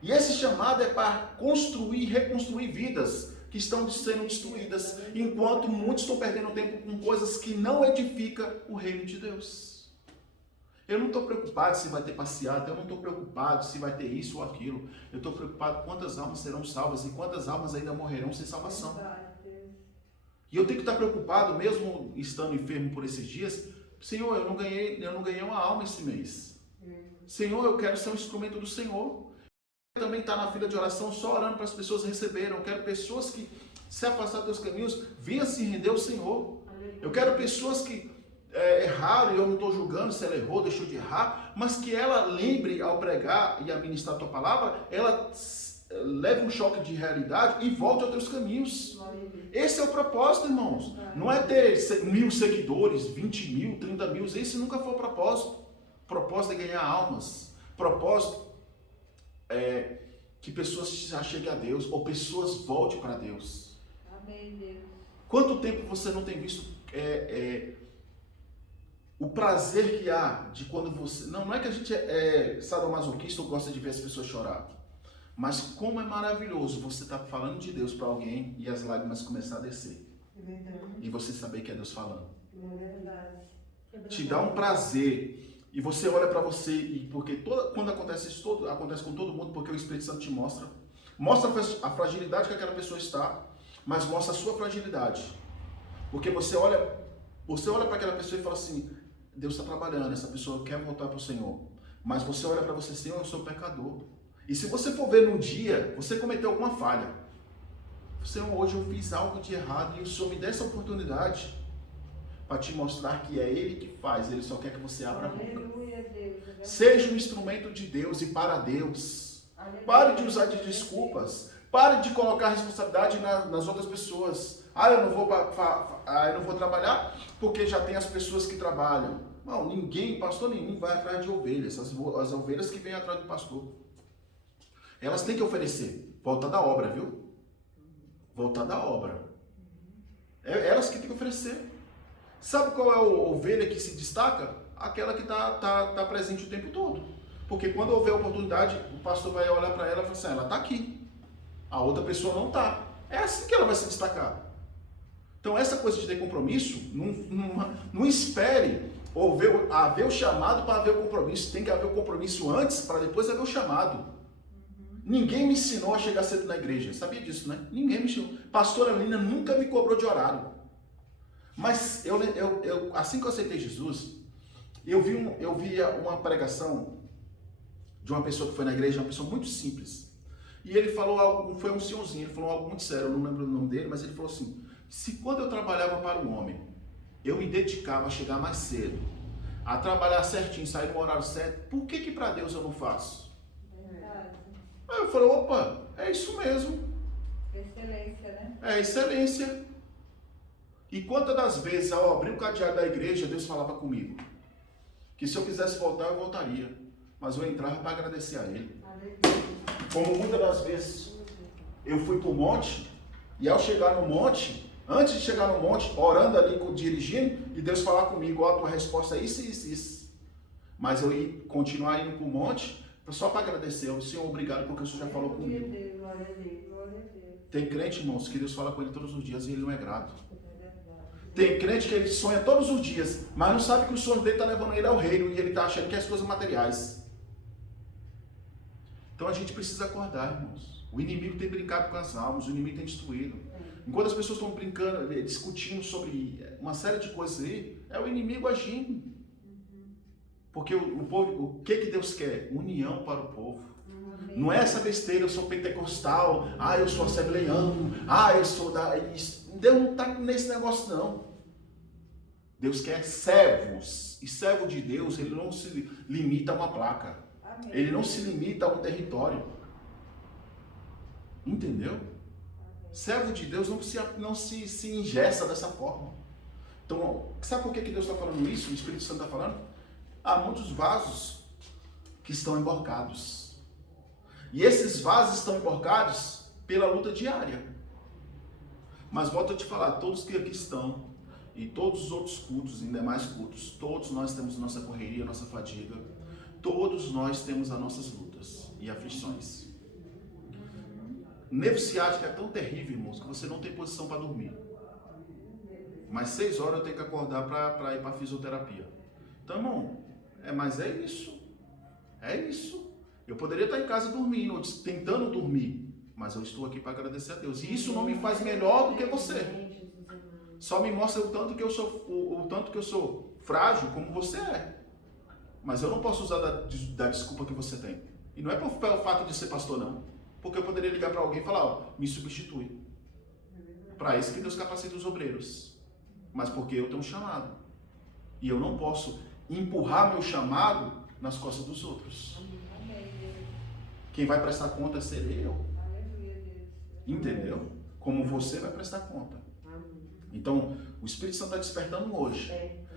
E esse chamado é para construir e reconstruir vidas que estão sendo destruídas, enquanto muitos estão perdendo tempo com coisas que não edificam o reino de Deus. Eu não estou preocupado se vai ter passeata, eu não estou preocupado se vai ter isso ou aquilo. Eu estou preocupado quantas almas serão salvas e quantas almas ainda morrerão sem salvação. E eu tenho que estar preocupado, mesmo estando enfermo por esses dias. Senhor, eu não ganhei uma alma esse mês. Senhor, eu quero ser um instrumento do Senhor. Também está na fila de oração só orando para as pessoas receberem. Eu quero pessoas que se afastar dos teus caminhos, venham se render ao Senhor. Eu quero pessoas que erraram, e eu não estou julgando se ela errou, deixou de errar, mas que ela lembre ao pregar e a ministrar a tua palavra, ela leve um choque de realidade e volte aos teus caminhos. Esse é o propósito, irmãos. Não é ter 1.000 seguidores, 20 mil, 30 mil, esse nunca foi o propósito. O propósito é ganhar almas. O propósito é que pessoas se acheguem a Deus, ou pessoas voltem para Deus. Amém, Deus. Quanto tempo você não tem visto o prazer que há de quando você... Não é que a gente é sadomasoquista ou gosta de ver as pessoas chorar, mas como é maravilhoso você estar falando de Deus para alguém e as lágrimas começar a descer. E você saber que é Deus falando. Te dá um prazer. E você olha para você, e porque quando acontece isso, acontece com todo mundo, porque o Espírito Santo te mostra a fragilidade que aquela pessoa está, mas mostra a sua fragilidade. Porque você olha para aquela pessoa e fala assim, Deus está trabalhando, essa pessoa quer voltar para o Senhor. Mas você olha para você, Senhor, eu sou pecador. E se você for ver num dia, você cometeu alguma falha. Senhor, hoje eu fiz algo de errado e o Senhor me dá essa oportunidade para te mostrar que é Ele que faz, Ele só quer que você abra a boca. Seja um instrumento de Deus e para Deus. Pare de usar de desculpas. Pare de colocar responsabilidade nas outras pessoas. Eu não vou trabalhar porque já tem as pessoas que trabalham. Não, pastor nenhum vai atrás de ovelhas. As ovelhas que vêm atrás do pastor. Elas têm que oferecer. Volta da obra, viu? Volta da obra. É elas que têm que oferecer. Sabe qual é a ovelha que se destaca? Aquela que está presente o tempo todo. Porque quando houver oportunidade, o pastor vai olhar para ela e falar assim, ela está aqui. A outra pessoa não está. É assim que ela vai se destacar. Então essa coisa de ter compromisso, não espere haver o chamado para haver o compromisso. Tem que haver o compromisso antes para depois haver o chamado. Ninguém me ensinou a chegar cedo na igreja. Sabia disso, né? Ninguém me ensinou. Pastora Lina nunca me cobrou de horário. Mas assim que eu aceitei Jesus, eu vi uma pregação de uma pessoa que foi na igreja, uma pessoa muito simples. E ele falou algo, foi um senhorzinho, ele falou algo muito sério, eu não lembro o nome dele, mas ele falou assim, se quando eu trabalhava para o homem, eu me dedicava a chegar mais cedo, a trabalhar certinho, sair no horário certo, por que para Deus eu não faço? Aí eu falei, opa, é isso mesmo. Excelência, né? É excelência. E quantas das vezes, ao abrir o cadeado da igreja, Deus falava comigo, que se eu quisesse voltar, eu voltaria, mas eu entrava para agradecer a Ele. Como muitas das vezes, eu fui para o monte, e ao chegar no monte, antes de chegar no monte, orando ali, dirigindo, e Deus falar comigo, a tua resposta é isso, isso, isso. Mas eu ia continuar indo para o monte, só para agradecer ao Senhor, obrigado, porque o Senhor já falou comigo. Tem crente, irmãos, que Deus fala com ele todos os dias e ele não é grato. Tem crente que ele sonha todos os dias, mas não sabe que o sonho dele está levando ele ao reino e ele está achando que é as coisas materiais. Então a gente precisa acordar, irmãos. O inimigo tem brincado com as almas, o inimigo tem destruído. Enquanto as pessoas estão brincando, discutindo sobre uma série de coisas aí, é o inimigo agindo. Porque o povo, o que Deus quer? União para o povo. Não é essa besteira, eu sou pentecostal, eu sou assembleiano, eu sou da... Deus não está nesse negócio, não. Deus quer servos. E servo de Deus, ele não se limita a uma placa. Ele não se limita a um território. Entendeu? Servo de Deus não se ingessa dessa forma. Então, sabe por que Deus está falando isso? O Espírito Santo está falando? Há muitos vasos que estão emborcados. E esses vasos estão emborcados pela luta diária. Mas volto a te falar, todos que aqui estão, e todos os outros cultos, e demais cultos, todos nós temos nossa correria, nossa fadiga, todos nós temos as nossas lutas e aflições. Nervo ciático é tão terrível, irmãos, que você não tem posição para dormir. Mas 6 horas eu tenho que acordar para ir para a fisioterapia. Então, irmão, mas é isso. É isso. Eu poderia estar em casa dormindo, ou tentando dormir, mas eu estou aqui para agradecer a Deus. E isso não me faz melhor do que você. Só me mostra o tanto que eu sou frágil como você é. Mas eu não posso usar da desculpa que você tem. E não é pelo fato de ser pastor, não. Porque eu poderia ligar para alguém e falar, me substitui. Para isso que Deus capacita os obreiros. Mas porque eu tenho um chamado. E eu não posso empurrar meu chamado nas costas dos outros. Quem vai prestar conta serei eu. Entendeu? Como você vai prestar conta. Então, o Espírito Santo está despertando hoje.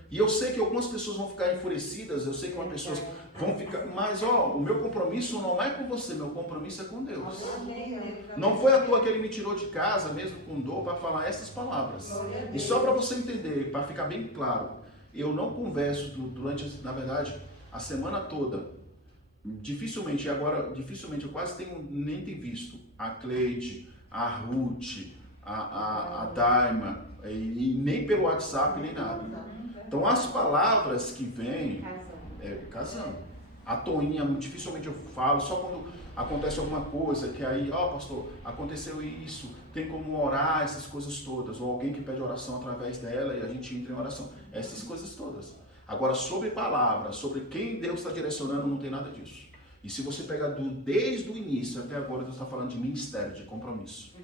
E eu sei que algumas pessoas vão ficar enfurecidas, eu sei que algumas pessoas vão ficar... Mas, o meu compromisso não é com você, meu compromisso é com Deus. Não foi à toa que ele me tirou de casa, mesmo com dor, para falar essas palavras. E só para você entender, para ficar bem claro, eu não converso durante, na verdade, a semana toda. Dificilmente eu quase nem tenho visto a Cleide, a Ruth, a Daima, e nem pelo WhatsApp, nem nada. Então as palavras que vêm, casando. A Toinha, dificilmente eu falo, só quando acontece alguma coisa, que aí, pastor, aconteceu isso, tem como orar, essas coisas todas, ou alguém que pede oração através dela e a gente entra em oração, essas coisas todas. Agora, sobre palavras, sobre quem Deus está direcionando, não tem nada disso. E se você pegar desde o início até agora, Deus está falando de ministério, de compromisso.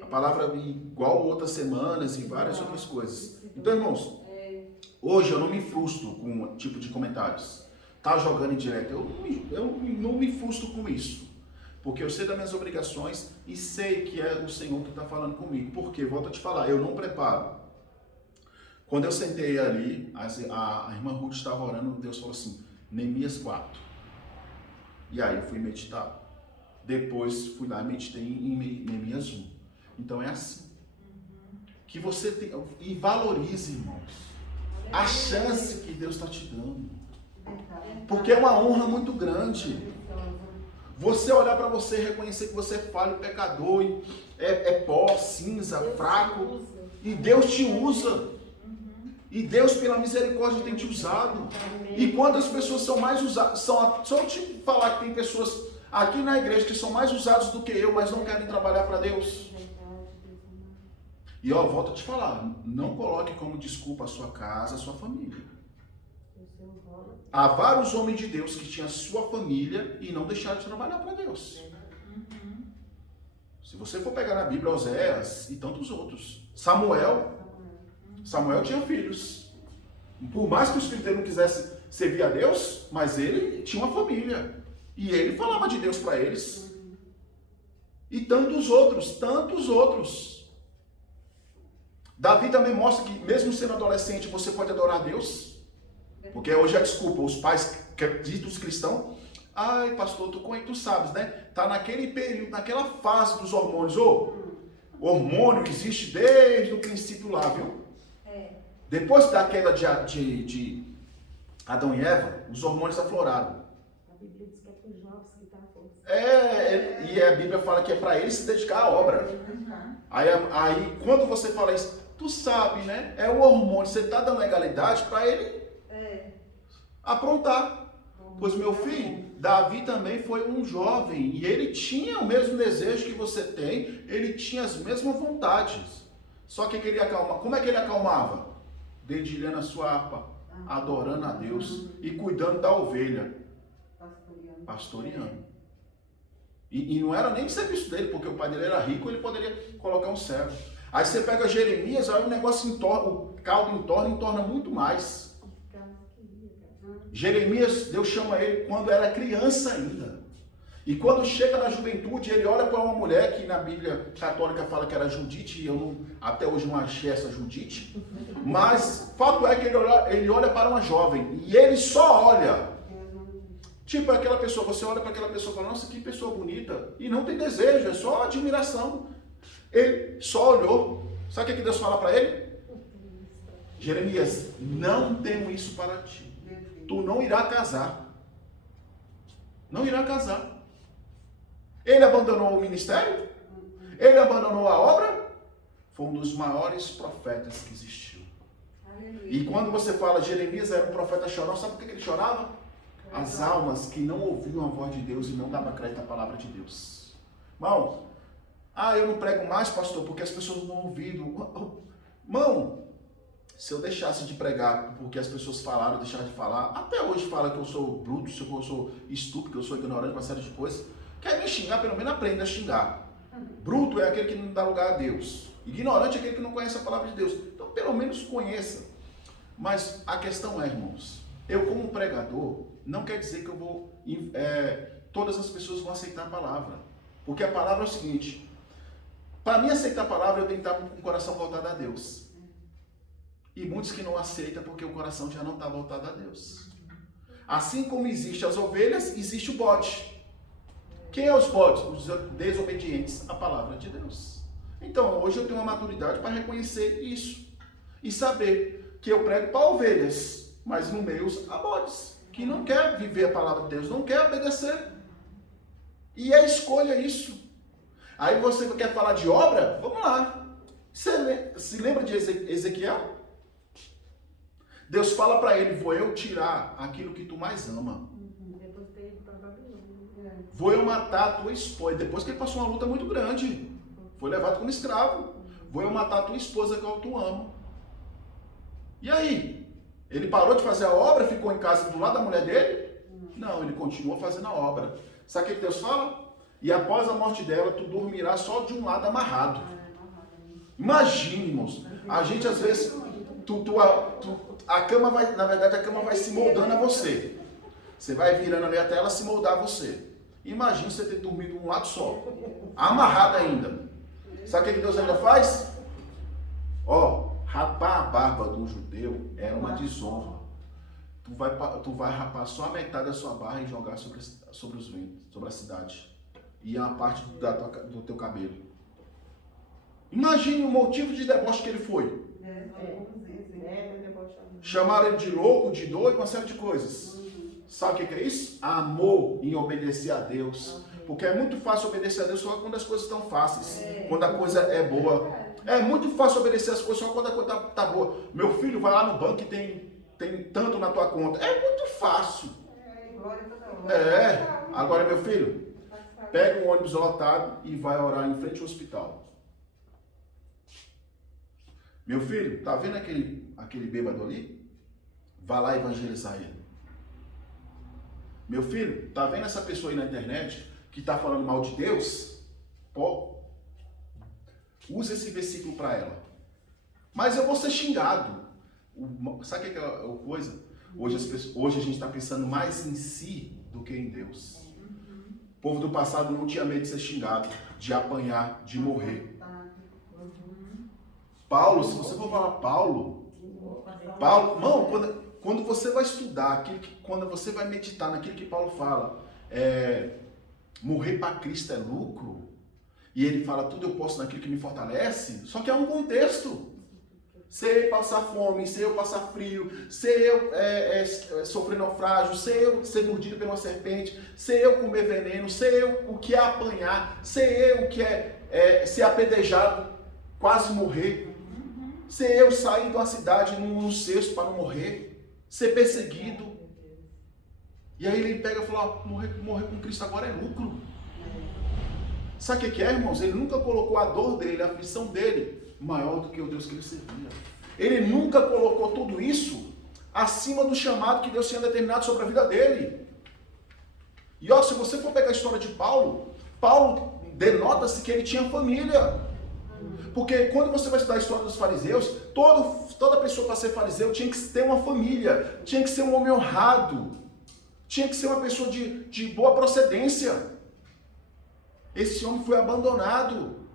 A palavra é igual outras semanas e várias outras coisas. Então, irmãos, hoje eu não me frustro com um tipo de comentários. Tá jogando em direto. Eu não me frustro com isso. Porque eu sei das minhas obrigações e sei que é o Senhor que está falando comigo. Porque, volto a te falar, eu não preparo. Quando eu sentei ali, a irmã Ruth estava orando, Deus falou assim, Neemias 4. E aí eu fui meditar. Depois fui lá e meditei em Neemias 1. Então é assim. Que você tem, e valorize, irmãos, a chance que Deus está te dando. Porque é uma honra muito grande. Você olhar para você e reconhecer que você é falho, pecador, é pó, cinza, fraco. E Deus te usa. E Deus, pela misericórdia, tem te usado. E quantas pessoas são mais usadas? Só eu te falar que tem pessoas aqui na igreja que são mais usadas do que eu, mas não querem trabalhar para Deus. E volto a te falar, não coloque como desculpa a sua casa, a sua família. Há vários homens de Deus que tinham sua família e não deixaram de trabalhar para Deus. Se você for pegar na Bíblia, Oséias e tantos outros. Samuel tinha filhos. Por mais que os filhos dele não quisessem servir a Deus, mas ele tinha uma família. E ele falava de Deus para eles. E tantos outros. Davi também mostra que, mesmo sendo adolescente, você pode adorar a Deus. Porque hoje é desculpa, os pais ditos cristãos, pastor, tu sabes, né? Tá naquele período, naquela fase dos hormônios. O hormônio existe desde o princípio lá, viu? Depois da queda de Adão e Eva, os hormônios afloraram. A Bíblia diz que é com jovens que dá força. E a Bíblia fala que é para ele se dedicar à obra. Aí quando você fala isso, tu sabe, né? É o hormônio, você está dando legalidade para ele aprontar. Pois meu filho, Davi também foi um jovem e ele tinha o mesmo desejo que você tem, ele tinha as mesmas vontades. Só que ele acalma. Como é que ele acalmava? Dedilhando a sua harpa, adorando a Deus e cuidando da ovelha, pastoreando. E não era nem serviço dele, porque o pai dele era rico, ele poderia colocar um servo. Aí você pega Jeremias, aí o negócio entorna, o caldo entorna muito mais. Jeremias, Deus chama ele quando era criança ainda. E quando chega na juventude, ele olha para uma mulher que na Bíblia católica fala que era Judite, e eu até hoje não achei essa Judite. Mas fato é que ele olha para uma jovem e ele só olha. Tipo aquela pessoa, você olha para aquela pessoa e fala, nossa, que pessoa bonita. E não tem desejo, é só admiração. Ele só olhou. Sabe o que Deus fala para ele? Jeremias, não tenho isso para ti. Tu não irá casar. Não irá casar. Ele abandonou o ministério? Ele abandonou a obra? Foi um dos maiores profetas que existiu. E quando você fala Jeremias era um profeta chorão, sabe por que ele chorava? As almas que não ouviam a voz de Deus e não davam crédito à palavra de Deus. Irmão, eu não prego mais, pastor, porque as pessoas não ouviram. Irmão, se eu deixasse de pregar porque as pessoas falaram, deixaram de falar, até hoje fala que eu sou bruto, que eu sou estúpido, que eu sou ignorante, uma série de coisas. Quer me xingar, pelo menos aprenda a xingar. Bruto é aquele que não dá lugar a Deus. Ignorante é aquele que não conhece a palavra de Deus. Então, pelo menos conheça. Mas a questão é, irmãos, eu como pregador, não quer dizer que eu vou... todas as pessoas vão aceitar a palavra. Porque a palavra é o seguinte, para mim aceitar a palavra, eu tenho que estar com o coração voltado a Deus. E muitos que não aceitam porque o coração já não está voltado a Deus. Assim como existe as ovelhas, existe o bode. Quem é os bodes? Os desobedientes à palavra de Deus. Então, hoje eu tenho uma maturidade para reconhecer isso. E saber que eu prego para ovelhas, mas no meio há bodes, que não quer viver a palavra de Deus, não quer obedecer. E é escolha isso. Aí você quer falar de obra? Vamos lá. Você se lembra de Ezequiel? Deus fala para ele, vou eu tirar aquilo que tu mais ama. Vou eu matar a tua esposa. Depois que ele passou uma luta muito grande. Foi levado como escravo. Vou eu matar a tua esposa que eu tu amo. E aí? Ele parou de fazer a obra, ficou em casa do lado da mulher dele? Não, ele continuou fazendo a obra. Sabe o que Deus fala? E após a morte dela, tu dormirás só de um lado amarrado. Imagine, irmãos. A gente às vezes... a cama vai... Na verdade, a cama vai se moldando a você. Você vai virando ali até ela se moldar a você. Imagina você ter dormido um lado só. Amarrado ainda. Sabe o que Deus ainda faz? Rapar a barba do judeu era uma desonra. Tu vai rapar só a metade da sua barba e jogar sobre os ventos, sobre a cidade. E a parte do teu cabelo. Imagine o motivo de deboche que ele foi. Chamaram ele de louco, de doido, uma série de coisas. Sabe o que é isso? Amor em obedecer a Deus. Porque é muito fácil obedecer a Deus só quando as coisas estão fáceis. Quando a coisa é boa. É muito fácil obedecer as coisas só quando a coisa está boa. Meu filho vai lá no banco e tem tanto na tua conta. É muito fácil. Agora, meu filho, pega um ônibus lotado e vai orar em frente ao hospital. Meu filho, tá vendo aquele bêbado ali? Vai lá evangelizar ele. Meu filho, tá vendo essa pessoa aí na internet que tá falando mal de Deus? Usa esse versículo para ela. Mas eu vou ser xingado. Sabe o que é a coisa? Hoje a gente está pensando mais em si do que em Deus. O povo do passado não tinha medo de ser xingado, de apanhar, de morrer. Paulo, se você for falar Paulo, não, quando você vai estudar, quando você vai meditar naquilo que Paulo fala, morrer para Cristo é lucro, e ele fala tudo eu posso naquilo que me fortalece, só que há um contexto. ser eu passar fome, ser eu passar frio, ser eu sofrer naufrágio, ser eu ser mordido por uma serpente, ser eu comer veneno, ser eu o que é apanhar, ser eu o que é ser apedrejado, quase morrer, ser eu sair de uma cidade num cesto para não morrer, ser perseguido. E aí ele pega e fala, morrer com Cristo agora é lucro. Sabe o que é, irmãos? Ele nunca colocou a dor dele, a aflição dele, maior do que o Deus que ele servia. Ele nunca colocou tudo isso acima do chamado que Deus tinha determinado sobre a vida dele. E ó, se você for pegar a história de Paulo denota-se que ele tinha família. Porque quando você vai estudar a história dos fariseus, toda pessoa para ser fariseu tinha que ter uma família, tinha que ser um homem honrado, tinha que ser uma pessoa de boa procedência. Esse homem foi abandonado.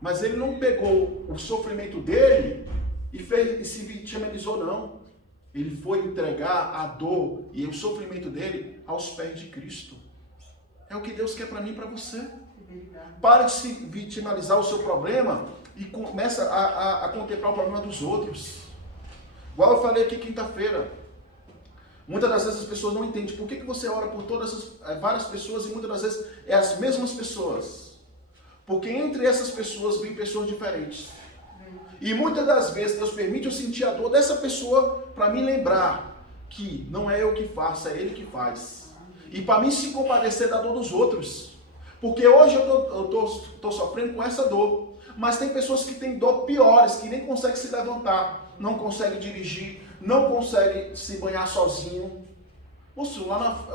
Mas ele não pegou o sofrimento dele e se vitimizou, não. Ele foi entregar a dor e o sofrimento dele aos pés de Cristo. É o que Deus quer para mim e para você. Pare de se vitimizar o seu problema e começa a contemplar o problema dos outros. Igual eu falei aqui quinta-feira. Muitas das vezes as pessoas não entendem por que você ora por várias pessoas e muitas das vezes é as mesmas pessoas. Porque entre essas pessoas vêm pessoas diferentes. E muitas das vezes Deus permite eu sentir a dor dessa pessoa para me lembrar que não é eu que faço, é Ele que faz. E para mim se compadecer da dor dos outros. Porque hoje eu estou sofrendo com essa dor. Mas tem pessoas que têm dor piores, que nem conseguem se levantar, não conseguem dirigir, não conseguem se banhar sozinho. Moço,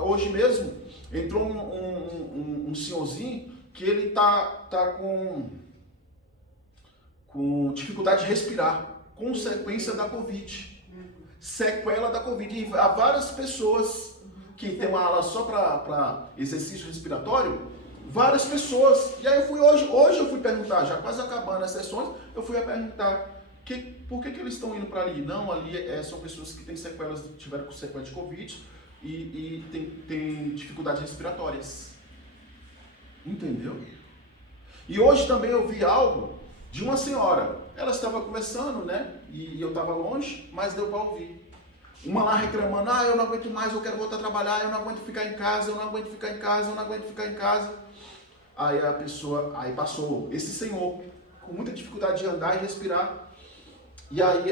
hoje mesmo entrou um senhorzinho que ele tá com dificuldade de respirar, consequência da Covid. Sequela da Covid. E há várias pessoas que tem uma ala só para exercício respiratório, várias pessoas. E aí eu fui hoje eu fui perguntar, já quase acabando as sessões, eu fui a perguntar por que eles estão indo para ali. Não, ali são pessoas que têm sequelas, tiveram sequelas de Covid e tem dificuldades respiratórias. Entendeu? E hoje também eu vi algo de uma senhora. Ela estava conversando, né? E eu estava longe, mas deu para ouvir. Uma lá reclamando, eu não aguento mais, eu quero voltar a trabalhar, eu não aguento ficar em casa, eu não aguento ficar em casa, eu não aguento ficar em casa. Aí passou esse senhor, com muita dificuldade de andar e respirar. E aí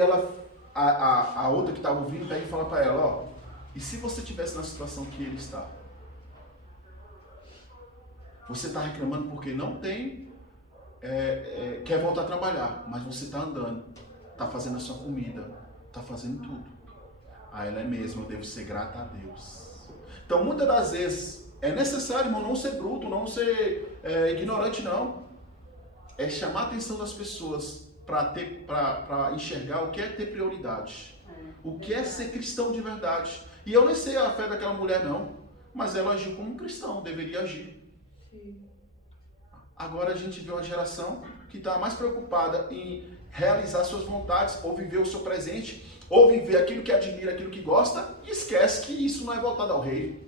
a outra que estava ouvindo, pega e fala para ela, e se você estivesse na situação que ele está? Você está reclamando porque não tem, quer voltar a trabalhar, mas você está andando, está fazendo a sua comida, está fazendo tudo. Aí ela é mesmo, eu devo ser grata a Deus. Então, muitas das vezes, é necessário, irmão, não ser bruto, não ser ignorante, não. É chamar a atenção das pessoas para enxergar o que é ter prioridade. O que é ser cristão de verdade. E eu nem sei a fé daquela mulher, não. Mas ela agiu como um cristão, deveria agir. Agora a gente vê uma geração que está mais preocupada em realizar suas vontades, ou viver o seu presente, ou viver aquilo que admira, aquilo que gosta, e esquece que isso não é voltado ao reino.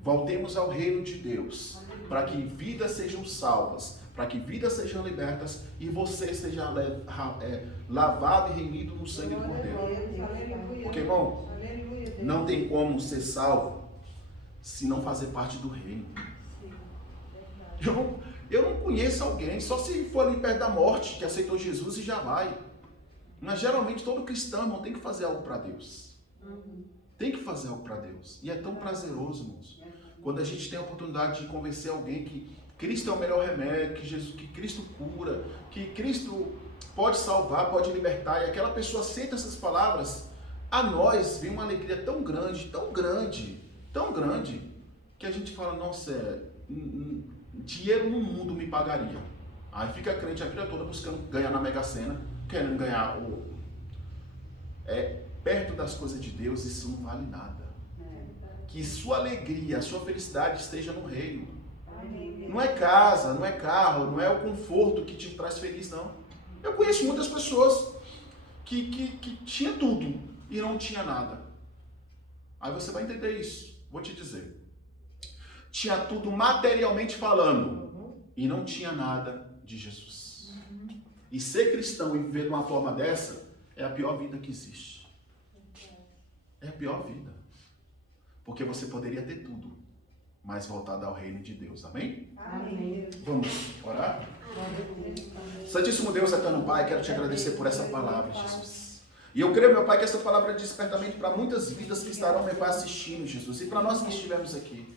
Voltemos ao reino de Deus, para que vidas sejam salvas, para que vidas sejam libertas e você seja lavado e remido no sangue do Cordeiro. Porque, irmão, não tem como ser salvo se não fazer parte do reino. Eu não conheço alguém, só se for ali perto da morte, que aceitou Jesus e já vai. Mas geralmente todo cristão, irmão, tem que fazer algo para Deus. Tem que fazer algo para Deus. E é tão prazeroso, irmãos, quando a gente tem a oportunidade de convencer alguém que Cristo é o melhor remédio, que Cristo cura, que Cristo pode salvar, pode libertar, e aquela pessoa aceita essas palavras, a nós vem uma alegria tão grande, tão grande, tão grande, que a gente fala, nossa, dinheiro no mundo me pagaria. Aí fica crente a vida toda buscando ganhar na Mega Sena, querendo ganhar perto das coisas de Deus, isso não vale nada. Que sua alegria, sua felicidade esteja no reino. Não é casa, não é carro, não é o conforto que te traz feliz, não. Eu conheço muitas pessoas que tinha tudo e não tinha nada. Aí você vai entender isso. Vou te dizer. Tinha tudo materialmente falando e não tinha nada de Jesus. E ser cristão e viver de uma forma dessa é a pior vida que existe. É a pior vida. Porque você poderia ter tudo, mas voltado ao reino de Deus. Amém? Amém. Vamos orar? Santíssimo Deus, eterno Pai, quero te agradecer por essa palavra, Jesus. E eu creio, meu Pai, que essa palavra é despertamento para muitas vidas que estarão, meu Pai, assistindo, Jesus. E para nós que estivemos aqui.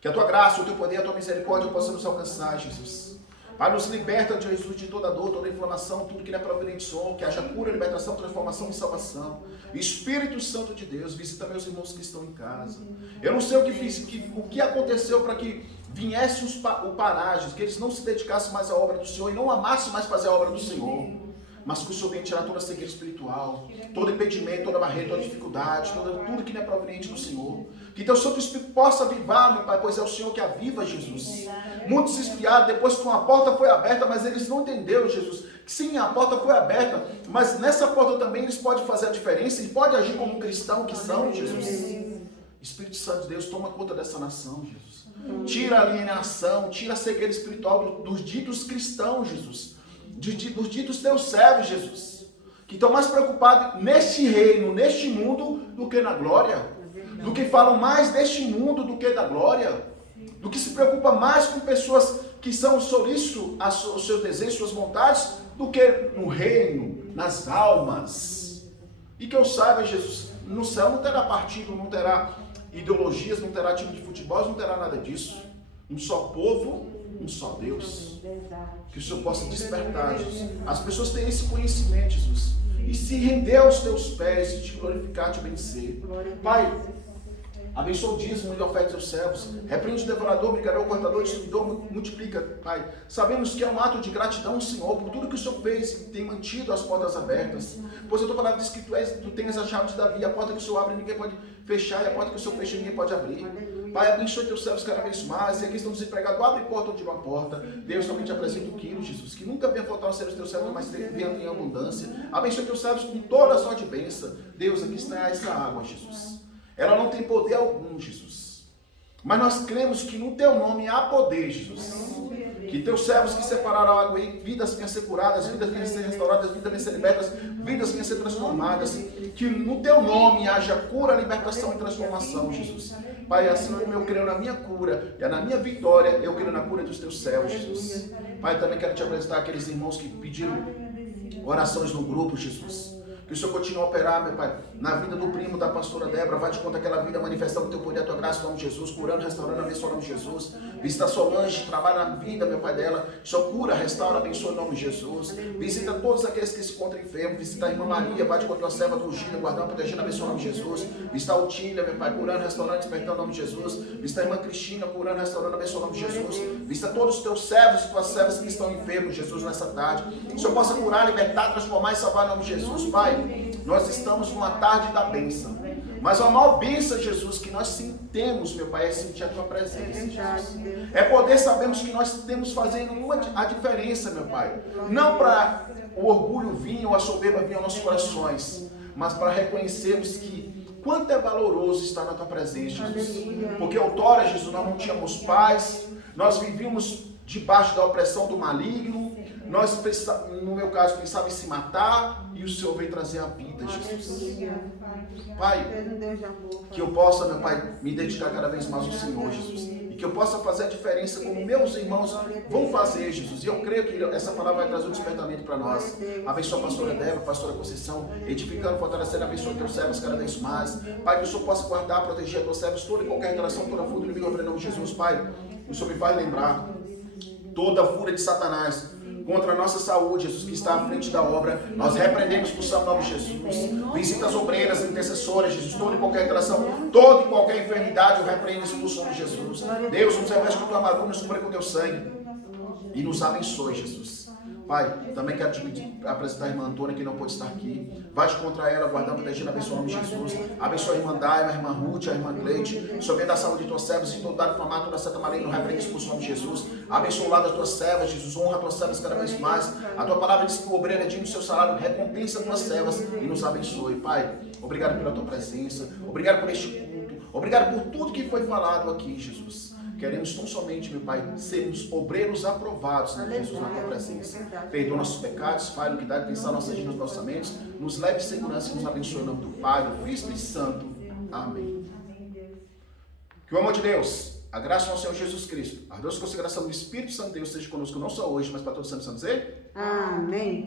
Que a tua graça, o teu poder, a tua misericórdia possa nos alcançar, Jesus. Pai, nos liberta, Jesus, de toda dor, toda inflamação, tudo que não é proveniente do Senhor, que haja cura, libertação, transformação e salvação. Espírito Santo de Deus, visita meus irmãos que estão em casa. Eu não sei o que fiz, o que aconteceu para que viesse o parágio, que eles não se dedicassem mais à obra do Senhor e não amassem mais fazer a obra do Senhor. Mas que o Senhor venha tirar toda a cegueira espiritual, todo impedimento, toda barreira, toda dificuldade, tudo que não é proveniente do Senhor. Que teu Santo Espírito possa avivar, meu Pai, pois é o Senhor que aviva, Jesus. Muitos esfriaram depois que uma porta foi aberta, mas eles não entenderam, Jesus. Que sim, a porta foi aberta, mas nessa porta também eles podem fazer a diferença e podem agir como cristão que são, Jesus. Espírito Santo de Deus, toma conta dessa nação, Jesus. Tira a alienação, tira a cegueira espiritual dos ditos cristãos, Jesus. Dos ditos teus servos, Jesus, que estão mais preocupados neste reino, neste mundo, do que na glória, do que falam mais deste mundo do que da glória, do que se preocupa mais com pessoas que são solícitos aos seus desejos, suas vontades, do que no reino, nas almas. E que eu saiba, Jesus, no céu não terá partido, não terá ideologias, não terá time de futebol, não terá nada disso. Um só povo, um só Deus. Que o Senhor possa despertar, Jesus. As pessoas têm esse conhecimento, Jesus. E se render aos teus pés, e te glorificar, te bendizer. Pai, abençoa o dízimo e oferta aos servos. Repreende o devorador, brigador, cortador, destruidor, multiplica, Pai. Sabemos que é um ato de gratidão, Senhor, por tudo que o Senhor fez e tem mantido as portas abertas. Pois a tua palavra diz que tu tens a chave de Davi, a porta que o Senhor abre ninguém pode fechar, e a porta que o Senhor fecha ninguém pode abrir. Pai, abençoe teus servos cada vez mais. E aqui estão desempregados, abre porta onde uma porta. Deus também te apresenta o quilo, Jesus. Que nunca venha faltar os teus servos, mas venha em abundância. Abençoe teus servos com toda a sorte de bênção. Deus, aqui está essa água, Jesus. Ela não tem poder algum, Jesus. Mas nós cremos que no teu nome há poder, Jesus. Que teus servos que separaram a água aí, vidas venham ser curadas, vidas venham ser restauradas, vidas venham ser libertas, vidas venham ser transformadas. Que no teu nome haja cura, libertação e transformação, Jesus. Pai, assim como eu creio na minha cura e na minha vitória, eu creio na cura dos teus servos, Jesus. Pai, também quero te apresentar aqueles irmãos que pediram orações no grupo, Jesus. Que o Senhor continue a operar, meu Pai, na vida do primo da pastora Débora. Vai de conta aquela vida, manifestando o teu poder, a tua graça, em nome de Jesus. Curando, restaurando, abençoa, em nome de Jesus. Visita a Solange, trabalha na vida, meu Pai, dela. Só cura, restaura, abençoa, em nome de Jesus. Visita todos aqueles que se encontram enfermos. Visita a irmã Maria, vai de conta a tua serva do Gina, guardando, protegendo, abençoa, em nome de Jesus. Visita a Otília, meu Pai, curando, restaurando, despertando, em nome de Jesus. Visita a irmã Cristina, curando, restaurando, abençoa, em nome de Jesus. Visita todos os teus servos e tuas servas que estão enfermos, Jesus, nessa tarde. Que o Senhor possa curar, libertar, transformar e salvar, em nome de Jesus, Pai. Nós estamos numa tarde da bênção. Mas a maior bênção, Jesus, que nós temos, meu Pai, é sentir a tua presença. É poder sabermos que nós temos fazendo a diferença, meu Pai. Não para o orgulho vir ou a soberba vir aos nossos corações, mas para reconhecermos que quanto é valoroso estar na tua presença, Jesus. Porque outrora, Jesus, nós não tínhamos paz, nós vivíamos debaixo da opressão do maligno. Nós, no meu caso, pensava em se matar e o Senhor veio trazer a vida, Jesus. Pai, que eu possa, meu Pai, me dedicar cada vez mais ao Senhor, Jesus. E que eu possa fazer a diferença como meus irmãos vão fazer, Jesus. E eu creio que essa palavra vai trazer um despertamento para nós. Abençoa a pastora Débora, a pastora Conceição, edificando, fortalecendo, abençoa teus servos cada vez mais. Pai, que o Senhor possa guardar, proteger a teus servos, toda e qualquer relação, toda fúria do inimigo, em nome de Jesus. Pai, o Senhor me faz lembrar toda a fúria de Satanás contra a nossa saúde, Jesus, que está à frente da obra. Nós repreendemos por o nome de Jesus. Visita as obreiras, intercessoras, Jesus, toda e qualquer interação, toda e qualquer enfermidade, eu repreendo isso por nome de Jesus. Deus, nos reveste com tua armadura, nos cubra com teu sangue e nos abençoe, Jesus. Pai, também quero te apresentar a irmã Antônia, que não pôde estar aqui. Vai te contra ela, guardando, protegendo, abençoa o nome de Jesus. Abençoa a irmã Daima, a irmã Ruth, a irmã Cleide. Senhor, venha da saúde de tuas servas e todo dado inflamado, toda Santa Maria, no repreende por nome de Jesus. Abençoa o lado das tuas servas, Jesus. Honra as tuas servas cada vez mais. A tua palavra diz que o obreiro é digno do seu salário. Recompensa as tuas servas e nos abençoe. Pai, obrigado pela tua presença. Obrigado por este culto. Obrigado por tudo que foi falado aqui, Jesus. Queremos tão somente, meu Pai, sermos obreiros aprovados, Senhor Jesus, na tua presença. Perdoa nossos pecados, falha o que dá de pensar nossas vidas, nos nossos pensamentos, nos leve em segurança e nos abençoe em nome do Pai, do Filho e do Espírito Santo. Amém. Que o amor de Deus, a graça do nosso Senhor Jesus Cristo, a doce consagração do Espírito Santo de Deus seja conosco não só hoje, mas para todos os santos dizer. Amém.